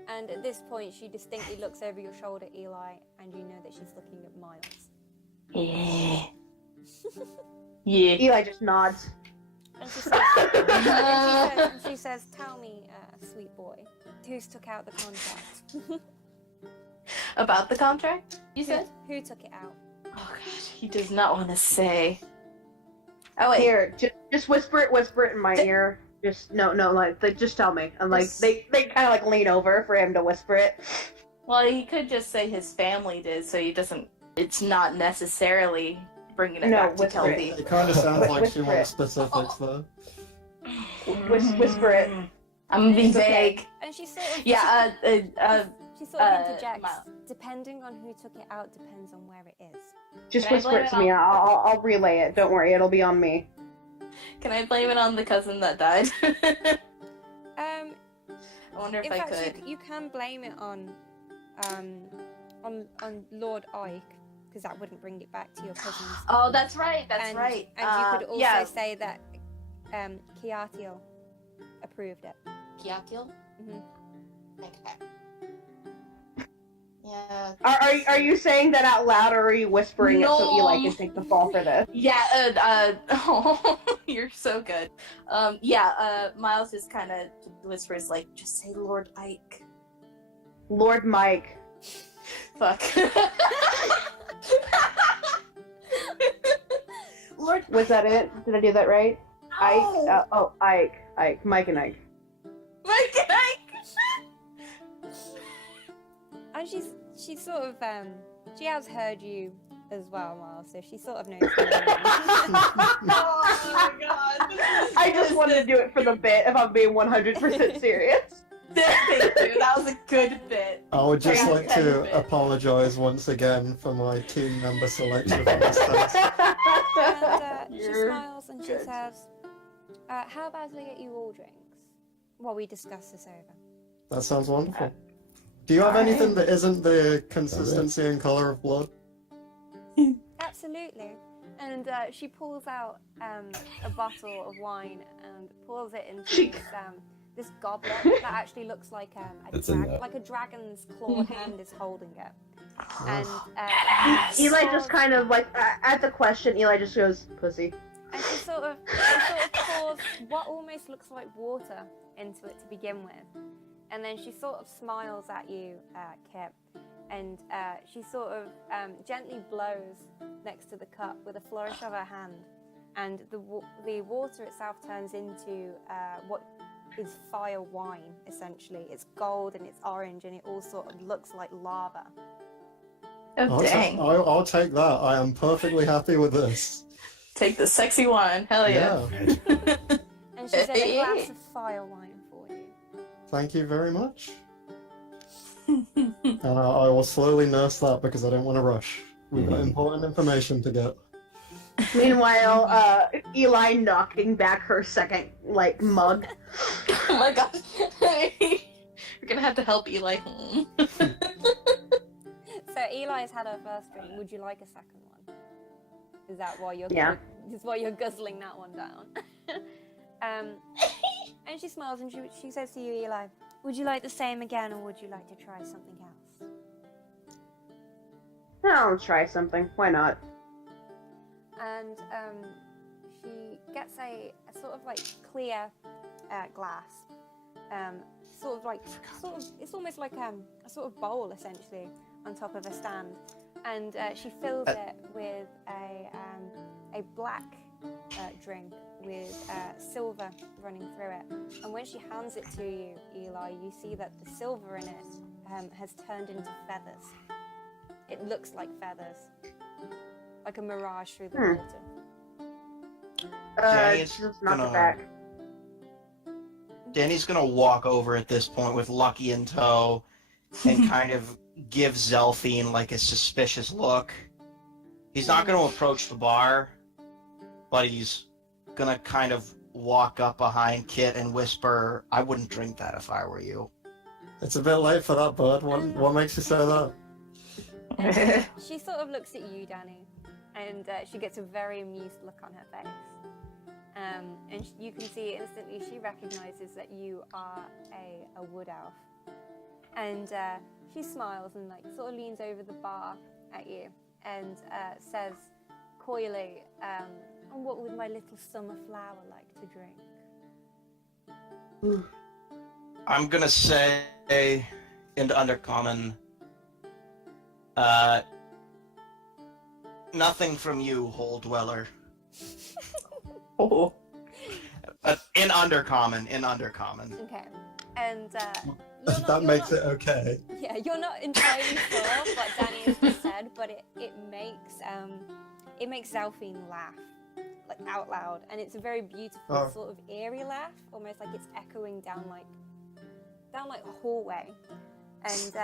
And at this point, she distinctly looks over your shoulder, Eli, and you know that she's looking at Miles. Yeah. Yeah. Eli just nods. And she says, "Tell me, sweet boy, who's took out the contract?" About the contract, you said? Who took it out? Oh gosh, he does not want to say. Oh wait. Here, just whisper it in my ear. Just no, like just tell me. And like they kind of like lean over for him to whisper it. Well, he could just say his family did, so he doesn't. It's not necessarily bringing it No, back to whisper Kelby. It kind of sounds like she Whisper wants it. specifics though. Whisper it. I'm gonna be It's okay. vague. And she sort of Yeah. she sort of interjects. Miles. Depending on who took it out, depends on where it is. Just Can I whisper blame it it to me. on- I'll relay it. Don't worry, it'll be on me. Can I blame it on the cousin that died? I wonder if In I fact, could. you can blame it on Lord Ike, because that wouldn't bring it back to your cousins. Oh, that's right. That's and, right. And you could also yeah. say that Kiatio approved it. Kiakil? Mhm. Okay. Yeah. Are you saying that out loud, or are you whispering it so No. Eli can take the fall for this? Yeah, oh, you're so good. Miles just kind of whispers, like, just say Lord Ike. Lord Mike. Fuck. Lord, Was that it? Did I do that right? no. Ike. Mike and Ike. Mike and Ike. And she's sort of she has heard you as well, Miles, so she sort of knows. Oh my god. I just wanted to do it for the bit, if I'm being 100% serious. Thank you. That was a good bit. I would just Yeah, like to apologize once again for my team member selection of Mustangs. And she You're smiles and she good. says, "How about I get you all drinks while we discuss this over?" That sounds wonderful. Do you have anything that isn't the consistency and color of blood? Absolutely. And she pulls out a bottle of wine and pours it into this goblet that actually looks like It's in there. like a dragon's clawed hand is holding it. And Eli just kind of like, at the question, Eli just goes, pussy. And she sort of pours what almost looks like water into it to begin with. And then she sort of smiles at you, Kip. And she sort of gently blows next to the cup with a flourish of her hand. And the water itself turns into what is fire wine, essentially. It's gold and it's orange and it all sort of looks like lava. Oh, dang. I'll take that. I am perfectly happy with this. Take the sexy wine. Hell yeah. And she said a glass of fire wine for you. Thank you very much. And I will slowly nurse that because I don't want to rush. We've got important information to get. Meanwhile, Eli knocking back her second, mug. Oh my gosh. We're gonna have to help Eli home. So Eli's had her first drink. Would you like a second one? Is that why you're guzzling that one down? And she smiles and she says to you, Eli, would you like the same again or would you like to try something else? I'll try something. Why not? And she gets a sort of clear glass. It's almost like a sort of bowl essentially on top of a stand. And she fills it with a black drink with silver running through it. And when she hands it to you, Eli, you see that the silver in it has turned into feathers. It looks like feathers, like a mirage through the water. Danny's Just knock gonna- it back. Danny's gonna walk over at this point with Lucky in tow and kind of give Zelphine a suspicious look. He's not gonna approach the bar, but he's gonna kind of walk up behind Kit and whisper, I wouldn't drink that if I were you. It's a bit late for that, bud. What makes you say that? And she sort of looks at you, Danny, and she gets a very amused look on her face. And you can see instantly she recognizes that you are a wood elf. And she smiles and sort of leans over the bar at you and says coyly, and what would my little summer flower like to drink? I'm gonna say in Undercommon, nothing from you, Hole Dweller. Oh. In Undercommon. Okay. And you're not, That makes it okay. Yeah, you're not entirely sure what Danny has just said, but it makes Zelphine laugh, out loud, and it's a very beautiful sort of eerie laugh, almost like it's echoing down a hallway. And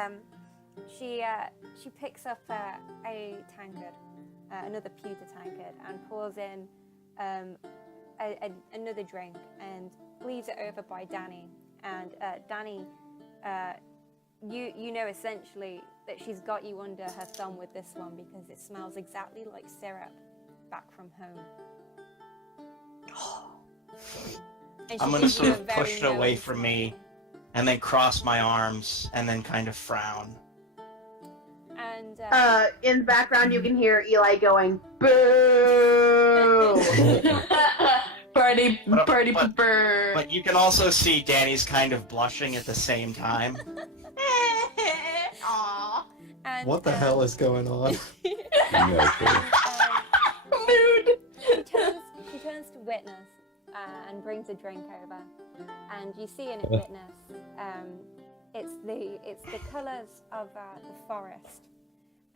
she picks up a tankard, another pewter tankard, and pours in another drink and leaves it over by Danny. And Danny, you know essentially that she's got you under her thumb with this one because it smells exactly like syrup back from home. And she I'm gonna gives sort you a of very push it away knowing from smile. me and then cross my arms and then kind of frown. And In the background, you can hear Eli going, boo! Party, But- pooper. But you can also see Danny's kind of blushing at the same time. Aww. and, What the hell is going on? Mood. She turns to witness and brings a drink over, and you see in it witness. It's the colours of the forest,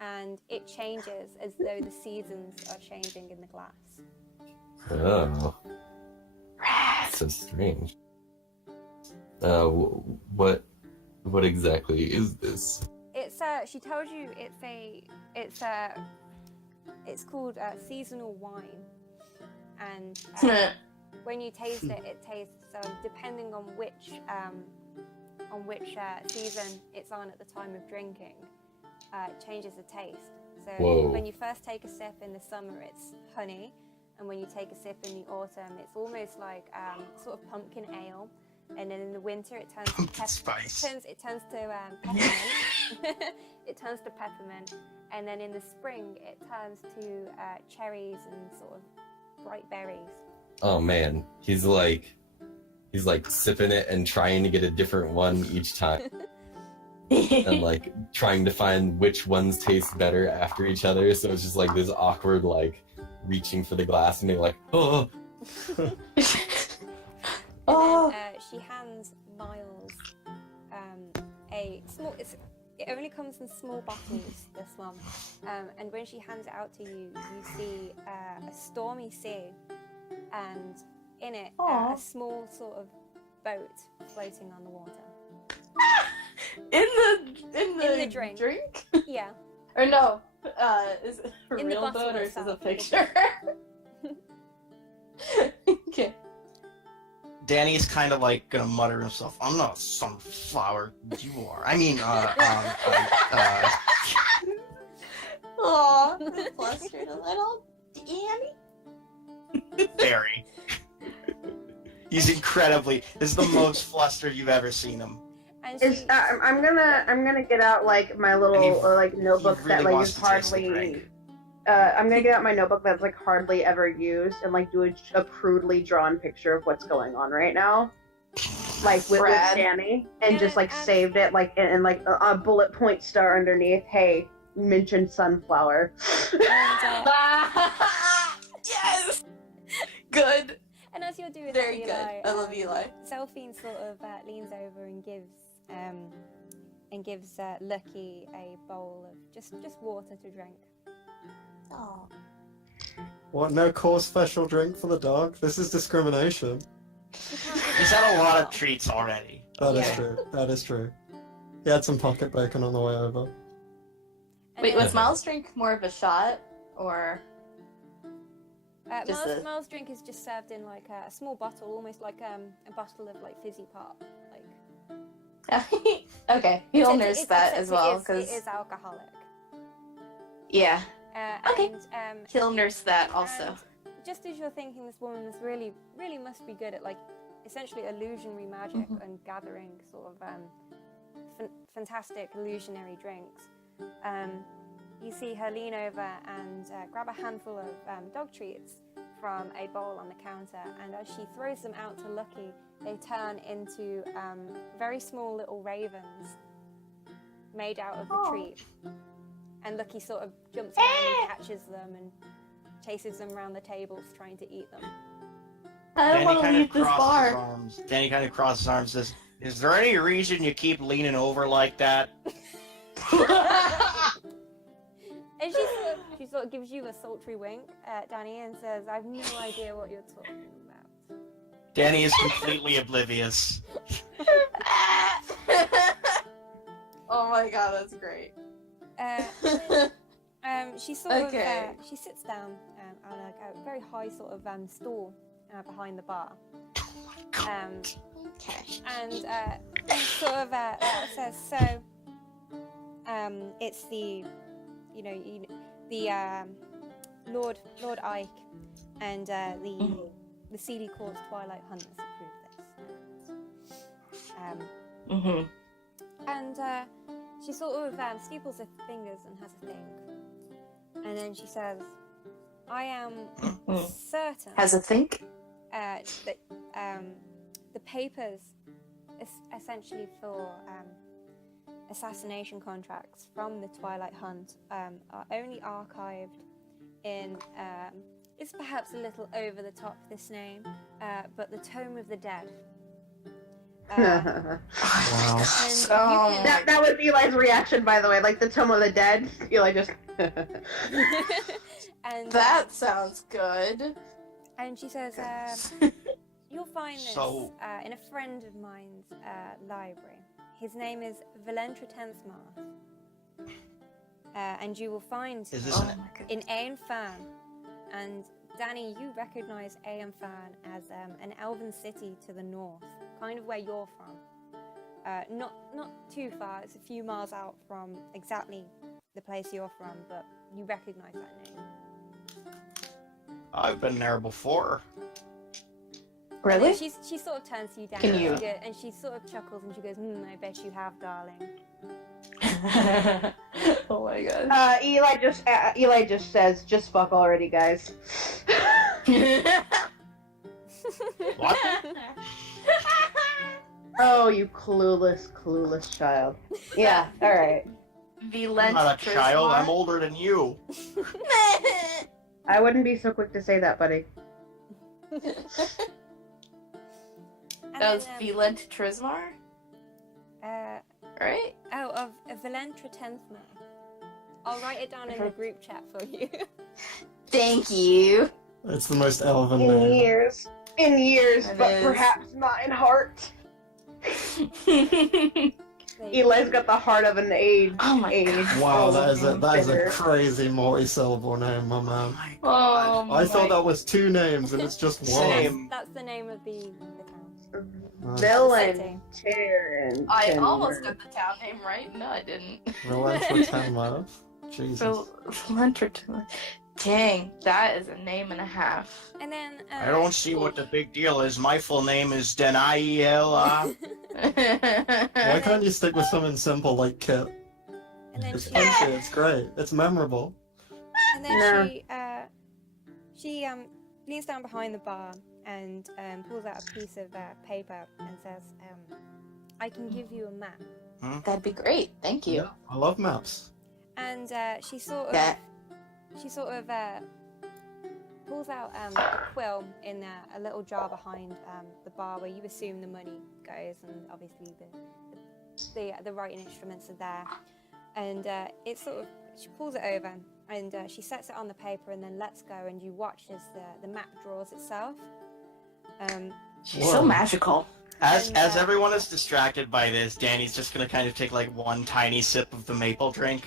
and it changes as though the seasons are changing in the glass. Oh, so strange. What exactly is this? It's she told you it's called seasonal wine, and when you taste it, it tastes depending on which season it's on at the time of drinking, it changes the taste. So Whoa. When you first take a sip in the summer, it's honey, and when you take a sip in the autumn, it's almost like sort of pumpkin ale, and then in the winter it turns to Spice. It turns to peppermint. It turns to peppermint, and then in the spring it turns to cherries and sort of bright berries. Oh man, he's like sipping it and trying to get a different one each time. And like trying to find which ones taste better after each other, so it's just like this awkward like reaching for the glass and being like, oh. And then she hands Miles a small. It only comes in small bottles. This one, and when she hands it out to you, you see a stormy sea, and in it a small sort of boat floating on the water. In the drink. Yeah. Or no, is it a In the real bottle boat or is this a itself. picture? Okay. Danny's kind of like gonna mutter to himself, "I'm not a sunflower. You are. I mean, Aw, flustered a little. Danny. Very. He's incredibly. This is the most flustered you've ever seen him. And I'm gonna get out like my little And like notebook he really that like wants is to taste the hardly. drink. I'm gonna get out my notebook that's like hardly ever used and like do a crudely drawn picture of what's going on right now, like with Brad. Danny, and Yeah, just like and- saved it like and like a bullet point star underneath. Hey, mention sunflower. Yes. Good. And as you're doing Very that, good. Eli, I love Eli. Delphine sort of leans over and gives Lucky a bowl of just water to drink. Oh. What? No core special drink for the dog? This is discrimination. He's had a lot of treats already. That is Yeah. true. That is true. He had some pocket bacon on the way over. And Wait, then, was Miles' drink more of a shot or? just Miles' drink is just served in like a small bottle, almost like a bottle of like fizzy pop. Like Okay, he'll Except- nurse except that as well it because is alcoholic. yeah, Okay. And, he'll nurse that also. and just as you're thinking, this woman is really must be good at like essentially illusionary magic Mhm. and gathering sort of fantastic illusionary drinks. You see her lean over and grab a handful of dog treats from a bowl on the counter, and as she throws them out to Lucky, they turn into very small little ravens made out of the Aw. treat. And Lucky sort of jumps around and catches them and chases them around the tables trying to eat them. I don't want to leave this bar. arms. Danny kind of crosses his arms and says, "Is there any reason you keep leaning over like that?" And she sort of gives you a sultry wink at Danny and says, "I have no idea what you're talking about." Danny is completely oblivious. Oh my god, that's great. She sort of Okay. she sits down on a very high sort of stool behind the bar. Okay. And sort of says, "So, it's the, Lord Ike and the Sealy Court's Twilight Hunters approved this." Mm-hmm. And she sort of steeples her fingers and has a think, and then she says, "I am certain Has a think? that the papers essentially for assassination contracts from the Twilight Hunt are only archived in, it's perhaps a little over the top, this name, but the Tome of the Dead. Wow. And you can- That was Eli's reaction, by the way. Like the Tome of the Dead. Eli just. and That sounds good. and she says, you'll find this So- in a friend of mine's library. His name is Valentra Tenthmarth. And you will find Is this Oh an my god. in Aenfern. And Danny, you recognize Aenfern as an elven city to the north, kind of where you're from. Not too far. It's a few miles out from exactly the place you're from, but you recognize that name. I've been there before. And Really? then she sort of turns to you, Danny, Can and, you- and she sort of chuckles and she goes, I bet you have, darling. Oh my god. Eli just says, just fuck already, guys. What? Oh, you clueless child. Yeah, alright. I'm not a child. I'm older than you. I wouldn't be so quick to say that, buddy. And That was then, Velent Trismar, right? of Valentra Tenthmarth. I'll write it down in the group chat for you. Thank you. It's the most elven In name. years, It but is. perhaps not in heart. There you Eli's go. got the heart of an age. Oh my god. Wow, that is a bitter. crazy multi-syllable name, my man. Oh I thought my- that was two names and it's just one. Same. That's the name of the town. Villain, Terran. I almost got the town name right. No, I didn't. Relentless Tenmarth. Jesus. Velent. Dang, that is a name and a half. And then I don't see what the big deal is. My full name is Denaiela. Why can't you stick with something simple like Kit? and then It's she punchy, it's great, it's memorable. and then No. she leans down behind the bar and pulls out a piece of paper and says, I can give you a map. That'd be great. Thank you. Yeah, I love maps. And she sort of Yeah. pulls out a quill in a little jar behind the bar where you assume the money goes, and obviously the writing instruments are there. And it sort of, she pulls it over and she sets it on the paper and then lets go, and you watch as the map draws itself. She's Whoa. so magical. As And, everyone is distracted by this, Danny's just gonna kind of take like one tiny sip of the maple drink.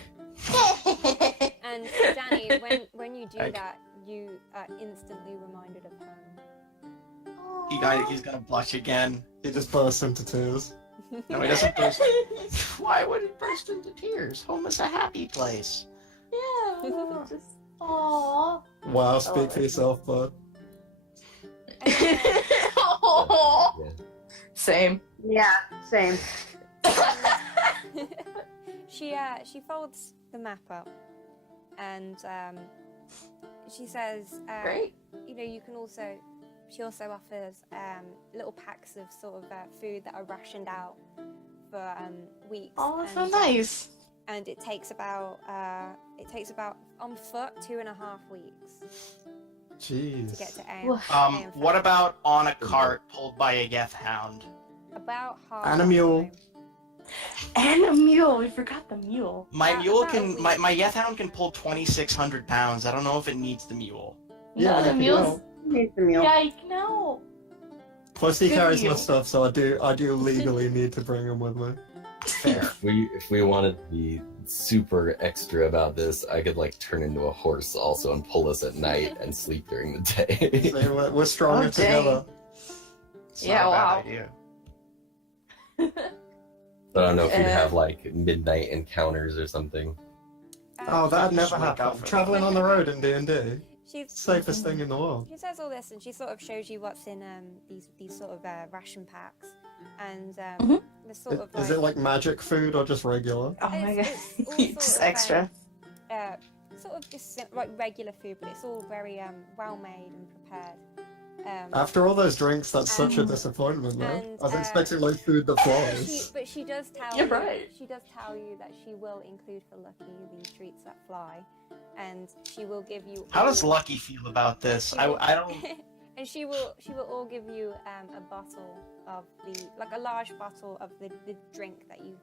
And Danny, when you do Like- that, you are instantly reminded of home. He's gonna blush again. He just bursts into tears. No, he doesn't burst. Why would he burst into tears? Home is a happy place. Yeah. Just aww. Wow, speak for yourself, bud. And then, Yeah. Same. Yeah, same. she folds the map up, and she says, Great. you know, you can also. She also offers little packs of sort of food that are rationed out for weeks. Oh, that's so and, nice. And it takes about on foot 2.5 weeks Jeez. to get to Woof. Aeon. What about on a cart pulled by a Geth hound? About half. And a mule. And a mule. We forgot the mule. My About- mule about a can. week. My Geth hound can pull 2,600 pounds. I don't know if it needs the mule. Yeah, No, the if you mule's. will. Needs the meal. Yike, no. Plus he Good carries my mule. stuff, so I do legally need to bring him with me. Fair. If we wanted to be super extra about this, I could like turn into a horse also and pull us at night and sleep during the day. See, we're stronger Oh, dang. together. It's Yeah, not a bad wow. idea. But I don't know if you'd Uh, have like midnight encounters or something. Oh, that'd Just never wake up happen. for Traveling on the road in D&D, She's, safest thing in the world. she says all this, and she sort of shows you what's in these sort of ration packs, and Mhm. the sort of Is it like magic food or just regular? Oh my god. It's all Just sort of, extra. sort of just like regular food, but it's all very well made and prepared. After all those drinks, that's such a And- disappointment, though. and, I was expecting like food that flies. But she does tell You're you. right. She does tell you that she will include for Lucky the treats that fly, and she will give you. How does all- Lucky feel about this? I don't. And she will all give you a bottle of a large bottle of the drink that you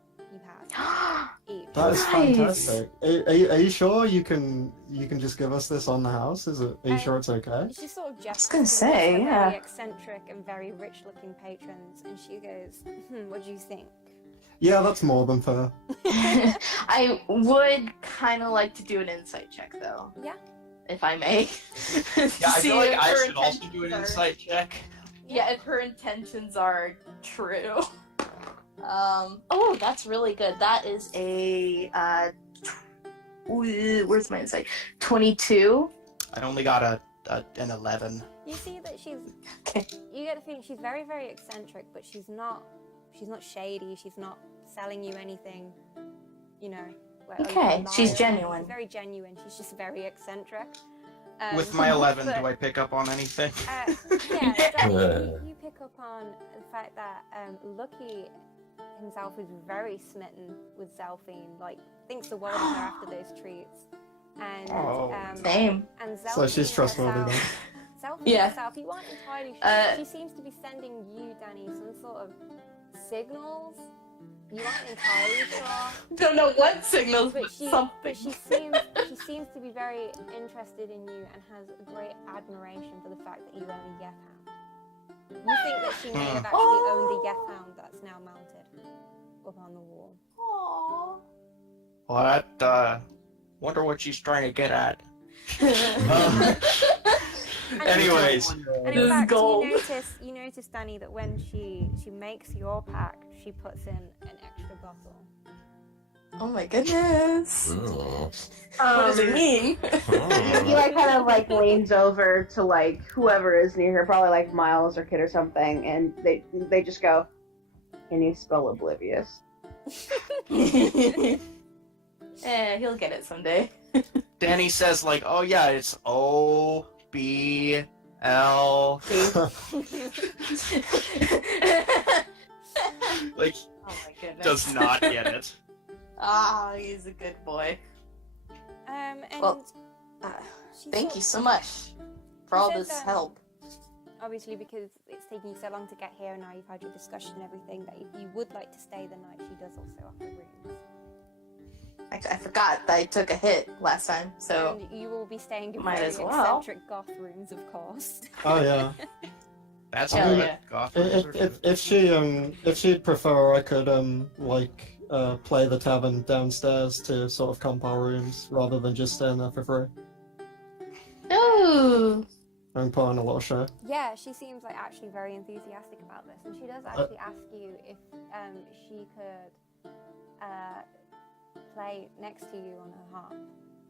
had each. That is Nice. fantastic. Are you sure you can just give us this on the house? Are you sure it's okay? She sort of gestures gonna towards say, the yeah. very eccentric and very rich-looking patrons, and she goes, "What do you think?" Yeah, that's more than fair. I would kind of like to do an insight check, though. Yeah. If I may. Yeah, I See feel like if I her should also do an intentions are- insight check. Yeah, if her intentions are true. Oh, that's really good. That is a where's my insight? 22. I only got an 11. You see that she's. Okay. You get the feeling she's very, very eccentric, but she's not. She's not shady. She's not selling you anything. You know. Okay, she's liar. genuine. She's very genuine. She's just very eccentric. With my 11, but, do I pick up on anything? Yeah, Johnny, you pick up on the fact that Lucky himself is very smitten with Zelphine. Like, thinks the world of her after those treats. And Oh. Same. And So she's Zelphine trustworthy herself- then. Zelphine Yeah. herself, you aren't entirely sure. Uh, She seems to be sending you, Danny, some sort of signals. You aren't entirely sure. Don't know what signals, but, But something. she seems to be very interested in you and has a great admiration for the fact that you own a Yeth hound. You think that she may have actually owned a Yeth hound that's now mounted up on the wall. Aww. What? Wonder what she's trying to get at. Anyways, And This in is fact, gold. you notice, Danny, that when she makes your pack, she puts in an extra bottle. Oh my goodness. Oh. What does it mean? He like kind of like leans over to like whoever is near her, probably like Miles or Kid or something, and they just go, "Can you spell oblivious?" Yeah, he'll get it someday. Danny says like, "Oh yeah, it's OBL." Like, Oh my goodness. does not get it. Ah, he's a good boy. And Well, she Thank sort you of- so much for She all says, this help. Obviously, because it's taking you so long to get here, and now you've had your discussion and everything, that if you would like to stay the night, she does also offer rooms. I forgot that I took a hit last time, so And you will be staying in Might very as well. eccentric goth rooms, of course. Oh yeah. That's Hell good. yeah. Gotham If she'd prefer, I could play the tavern downstairs to sort of comp our rooms rather than just staying there for free. no. And put on a little show. Yeah, she seems like actually very enthusiastic about this, and she does actually ask you if she could play next to you on her harp.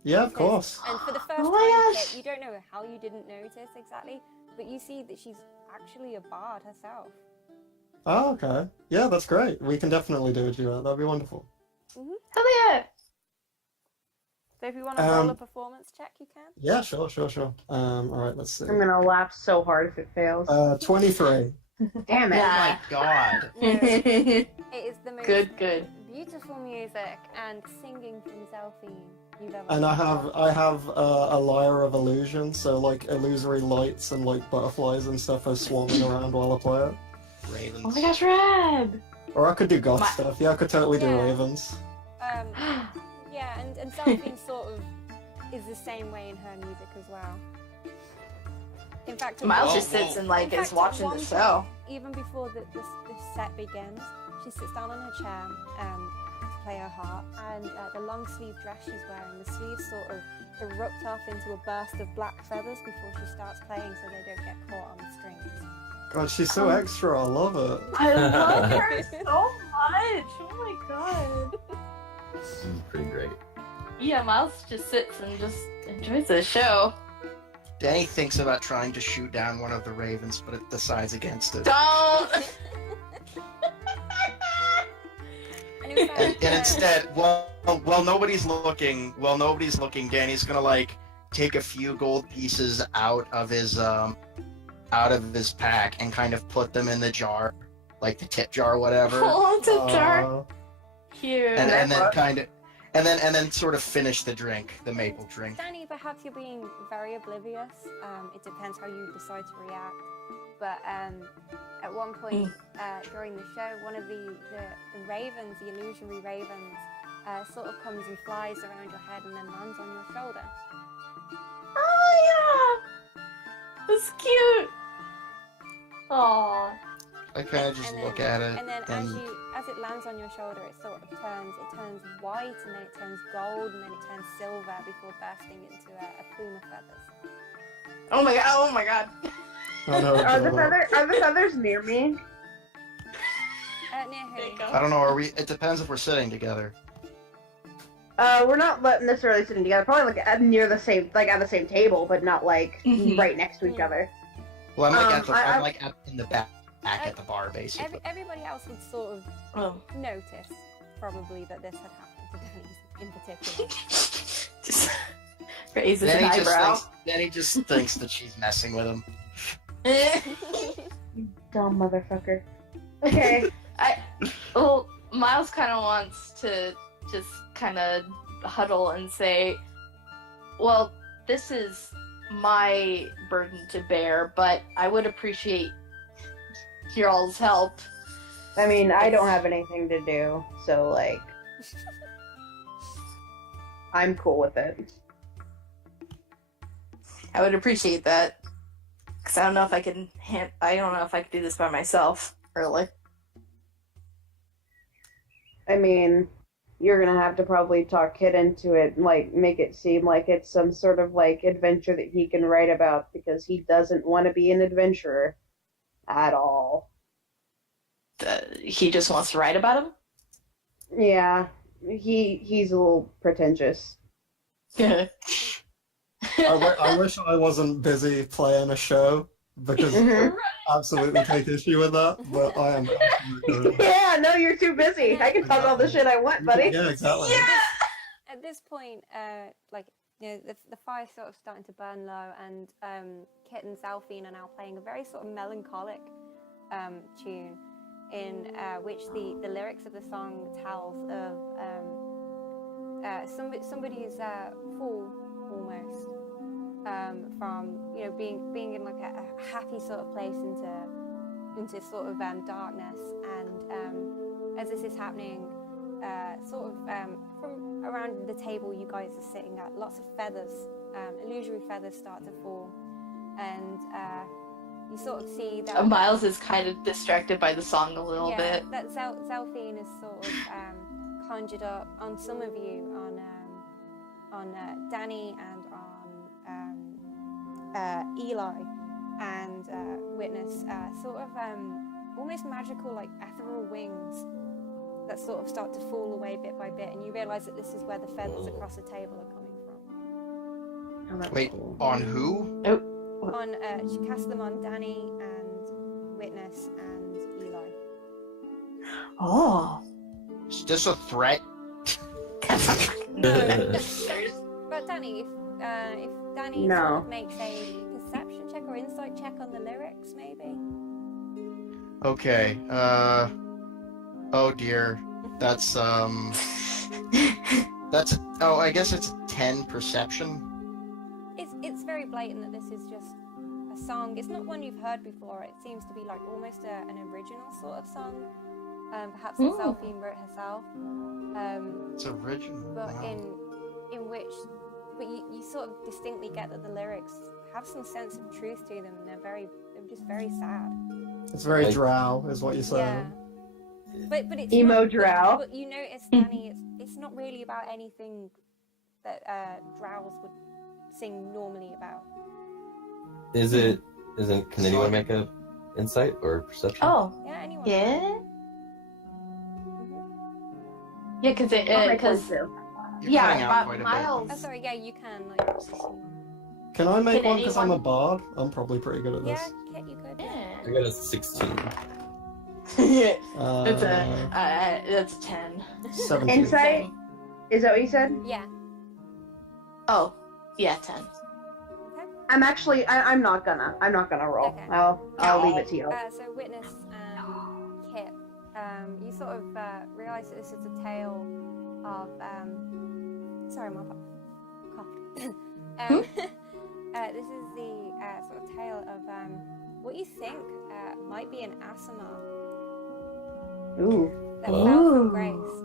Yeah, of Because- course. And for the first Oh my time, gosh. Kit, you don't know how you didn't notice exactly, but you see that she's actually a bard herself. Oh, okay. Yeah, that's great. We can definitely do a duet. That'd be wonderful. Hell yeah. So if you want to roll a Um, performance check, you can. Yeah, sure. All right, let's see. I'm gonna laugh so hard if it fails. 23. Damn it! Oh Yeah. my god. No, it is the most Good. beautiful music and singing from Zelphine you've ever And I heard. have a lyre of illusion, so like illusory lights and like butterflies and stuff are swarming around while I play it. Ravens. Oh my gosh, rad. Or I could do goth My- stuff. Yeah, I could totally do Yeah. ravens. Yeah, and Zelphine sort of is the same way in her music as well. In fact, at Miles one- just sits and like in is fact, at watching one the show. point, even before this set begins, she sits down on her chair to play her harp, and the long sleeve dress she's wearing, the sleeves sort of erupt off into a burst of black feathers before she starts playing, so they don't get caught on the strings. God, she's so extra. I love it. I love her so much. Oh my god. Pretty great. Yeah, Miles just sits and just enjoys the show. Danny thinks about trying to shoot down one of the ravens, but it decides against it. Don't. And in fact, And instead, while nobody's looking, Danny's gonna like take a few gold pieces out of his out of his pack and kind of put them in the jar, like the tip jar or whatever. Oh, it's a jar. Uh, Cute. and then What? kind of and then sort of finish the drink, the maple drink. Danny, perhaps you're being very oblivious. It depends how you decide to react. But at one point during the show, one of the ravens, the illusionary ravens, sort of comes and flies around your head and then lands on your shoulder. Oh yeah, that's cute. Aww. I kind of just look at it, And then as it lands on your shoulder, it sort of turns white, and then it turns gold, and then it turns silver before bursting into a plume of feathers. Oh my god. Oh my god. I know, Are the but- feathers near me? Near There you who? go. I don't know. Are we? It depends if we're sitting together. We're not necessarily sitting together. Probably like near the same, like at the same table, but not like Mhm. right next to each other. Well, I'm like I- in the back at the bar, basically. Everybody else would sort of Oh. notice, probably, that this had happened to Denny's in particular. Just raises an Then eyebrow. he just thinks that she's messing with him. Dumb motherfucker. Okay. Well, Miles kind of wants to just kind of huddle and say, well, this is my burden to bear, but I would appreciate your all's help. I mean, I don't have anything to do, so like, I'm cool with it. I would appreciate that. Because I don't know if I can do this by myself, really. I mean, you're gonna have to probably talk Kid into it, like make it seem like it's some sort of like adventure that he can write about, because he doesn't want to be an adventurer at all. He just wants to write about him? Yeah, he's a little pretentious. I wish I wasn't busy playing a show, because Mhm. I absolutely take issue with that, but I am absolutely... Yeah, no, you're too busy. I can talk all the shit I want, buddy. Yeah, exactly. At this point, the fire's sort of starting to burn low, and Kit and Zalphine are now playing a very sort of melancholic tune, in which the lyrics of the song tells of somebody's fall almost, from being in like a happy sort of place into sort of darkness, and as this is happening, from around the table you guys are sitting at, lots of feathers, illusory feathers, start to fall, and you sort of see that Miles is kind of distracted by the song a little bit. that Zalphine is sort of conjured up on some of you, on Danny and on Eli and Witness, sort of almost magical, like ethereal wings that sort of start to fall away bit by bit, and you realise that this is where the feathers across the table are coming from. Oh, that's Wait, cool. on who? She cast them on Danny and Witness and Eli. Oh. Is this a threat? But Danny, if Danny No. sort of makes a perception check or insight check on the lyrics, maybe. Okay. Oh dear. That's I guess it's 10 perception. It's very blatant that this is just a song. It's not one you've heard before. It seems to be like almost an original sort of song. Perhaps that Zalphine wrote herself. It's original. But Wow. but you sort of distinctly get that the lyrics have some sense of truth to them, and they're just very sad. It's very Like- drow, is what you're Yeah. saying. But it's Emo not, drow. But you notice, Danny, it's not really about anything that drows would sing normally about. Can anyone make a insight or perception? Oh. Yeah, anyone. Yeah? Mhm. Yeah, because I'll make one too. You're yeah, cutting out quite a bit. Miles. Oh, sorry. Yeah, you can. Like, Can I make Can one because I'm a anyone- bard? I'm probably pretty good at yeah, this. Kit, you could. I got a 16. That's a 10. 17. Insight? Is that what you said? Yeah. Oh, yeah, 10. Okay. I'm actually. I'm not gonna. I'm not gonna roll. Okay. I'll leave it to you. So Witness and Kip, you sort of realise that this is a tale of sorry, my cough. This is the sort of tale of what you think might be an asthma Ooh. that fell from grace.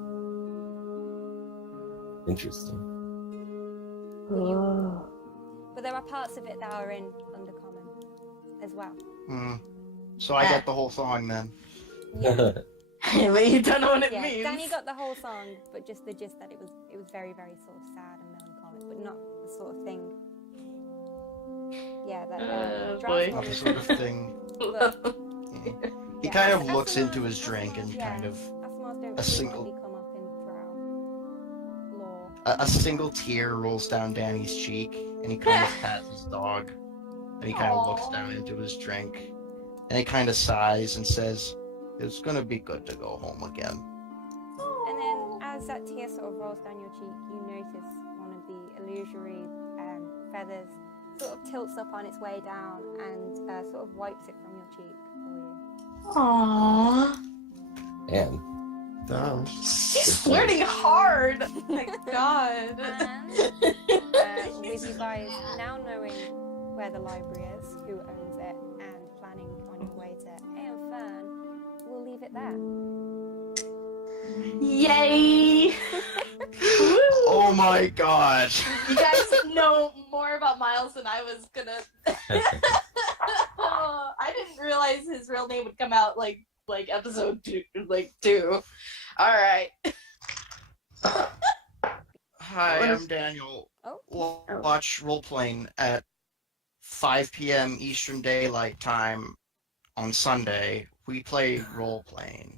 Interesting. But there are parts of it that are in Undercommon as well. So I get the whole song then. Yeah. But you don't know what it Yeah, means. Danny got the whole song, but just the gist that it was very, very sort of sad and melancholic, but not the sort of thing. Yeah, that boy. Not the sort of thing. But, He yeah, kind of asthma- looks into his drink and yeah, kind of asthmas don't a single- frequently come up in drow lore. a single tear rolls down Danny's cheek, and he kind of pats his dog, and he kind of looks down into his drink, and he kind of sighs and says, "It's gonna be good to go home again." And then as that tear sort of rolls down your cheek, you notice one of the illusory feathers sort of tilts up on its way down and sort of wipes it from your cheek for you. Aww. And Damn. She's flirting hard. Oh my god. And with you guys now knowing where the library is, who owns it, and planning on your way to Aeon Fern, we'll leave it there. Yay! Oh my god! You guys know more about Miles than I was gonna. I didn't realize his real name would come out like episode 2. All right. Hi, I'm Daniel. Watch Roleplaying at 5 p.m. Eastern Daylight Time on Sunday. We play roleplaying.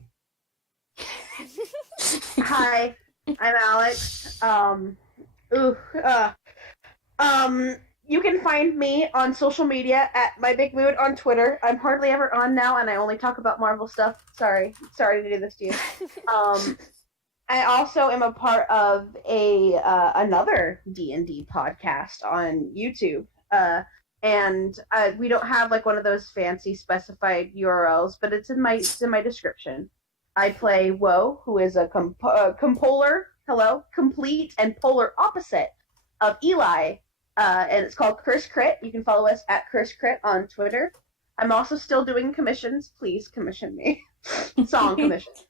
Hi, I'm Alex. You can find me on social media at mybigmood on Twitter. I'm hardly ever on now, and I only talk about Marvel stuff. Sorry to do this to you. I also am a part of another D&D podcast on YouTube. And we don't have like one of those fancy specified URLs, but it's in my description. I play Woe, who is a complete and polar opposite of Eli, and it's called Curse Crit. You can follow us at Curse Crit on Twitter. I'm also still doing commissions. Please commission me. Song commissions.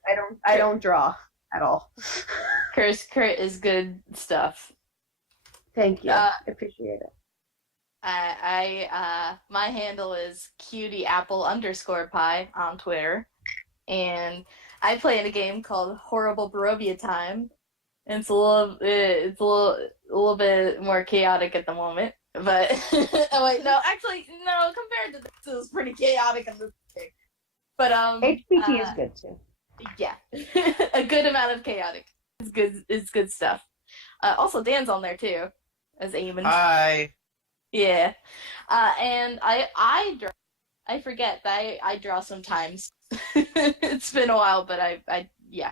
I don't draw at all. Curse Crit is good stuff. Thank you. I appreciate it. My handle is cutieapple_pie on Twitter, and I play in a game called Horrible Barovia Time. And it's a little bit more chaotic at the moment, but oh wait, no, actually, no. Compared to this, it was pretty chaotic in this game. But HPT is good too. Yeah, a good amount of chaotic. It's good. It's good stuff. Also, Dan's on there too, as Eamon. Hi. Yeah, and I draw. I forget that I draw sometimes. It's been a while, but yeah.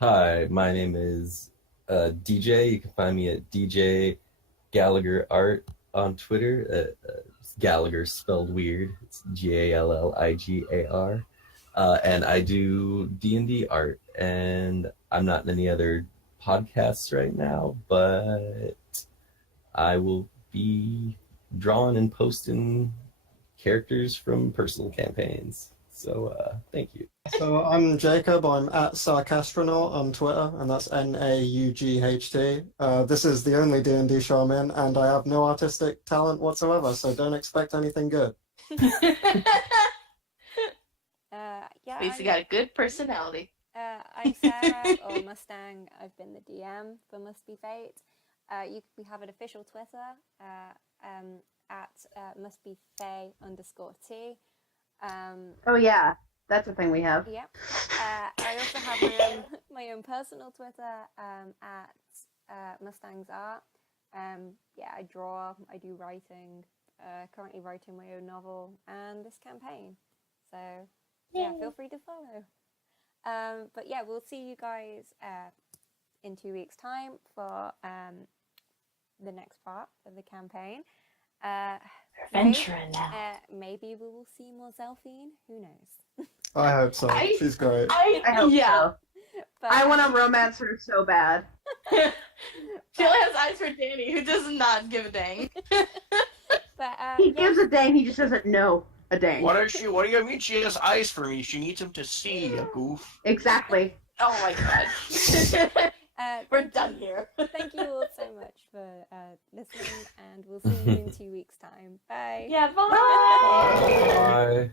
hi, my name is DJ. You can find me at djgalligarart on Twitter. Gallagher spelled weird. It's Galligar. And I do D&D art, and I'm not in any other podcasts right now, but I will be drawing and posting characters from personal campaigns. So thank you. So I'm Jacob. I'm at sarcastronaught on Twitter, and that's NAUGHT. This is the only D&D show I'm in, and I have no artistic talent whatsoever, so don't expect anything good. Yeah, At least you got a good personality. I'm Sara, or Mustang. I've been the DM for Must Be Fate. We have an official Twitter at mustbefey_t. Oh yeah, that's a thing we have. Yep. I also have my own personal Twitter at mustangsart. Yeah, I draw, I do writing, currently writing my own novel and this campaign. So yeah, feel free to follow. But yeah, we'll see you guys in 2 weeks' time for the next part of the campaign. Venturing now. Maybe we will see more Zelphine. Who knows? I hope so. She's great. I hope so. But, I want to romance her so bad. She only has eyes for Danny, who does not give a dang. But He gives a dang, he just doesn't know a dang. What do you mean she has eyes for me? She needs him to see, you goof. Exactly. Oh my god. We're done here. Thank you all so much for listening, and we'll see you in 2 weeks' time. Bye. Yeah, bye. Bye.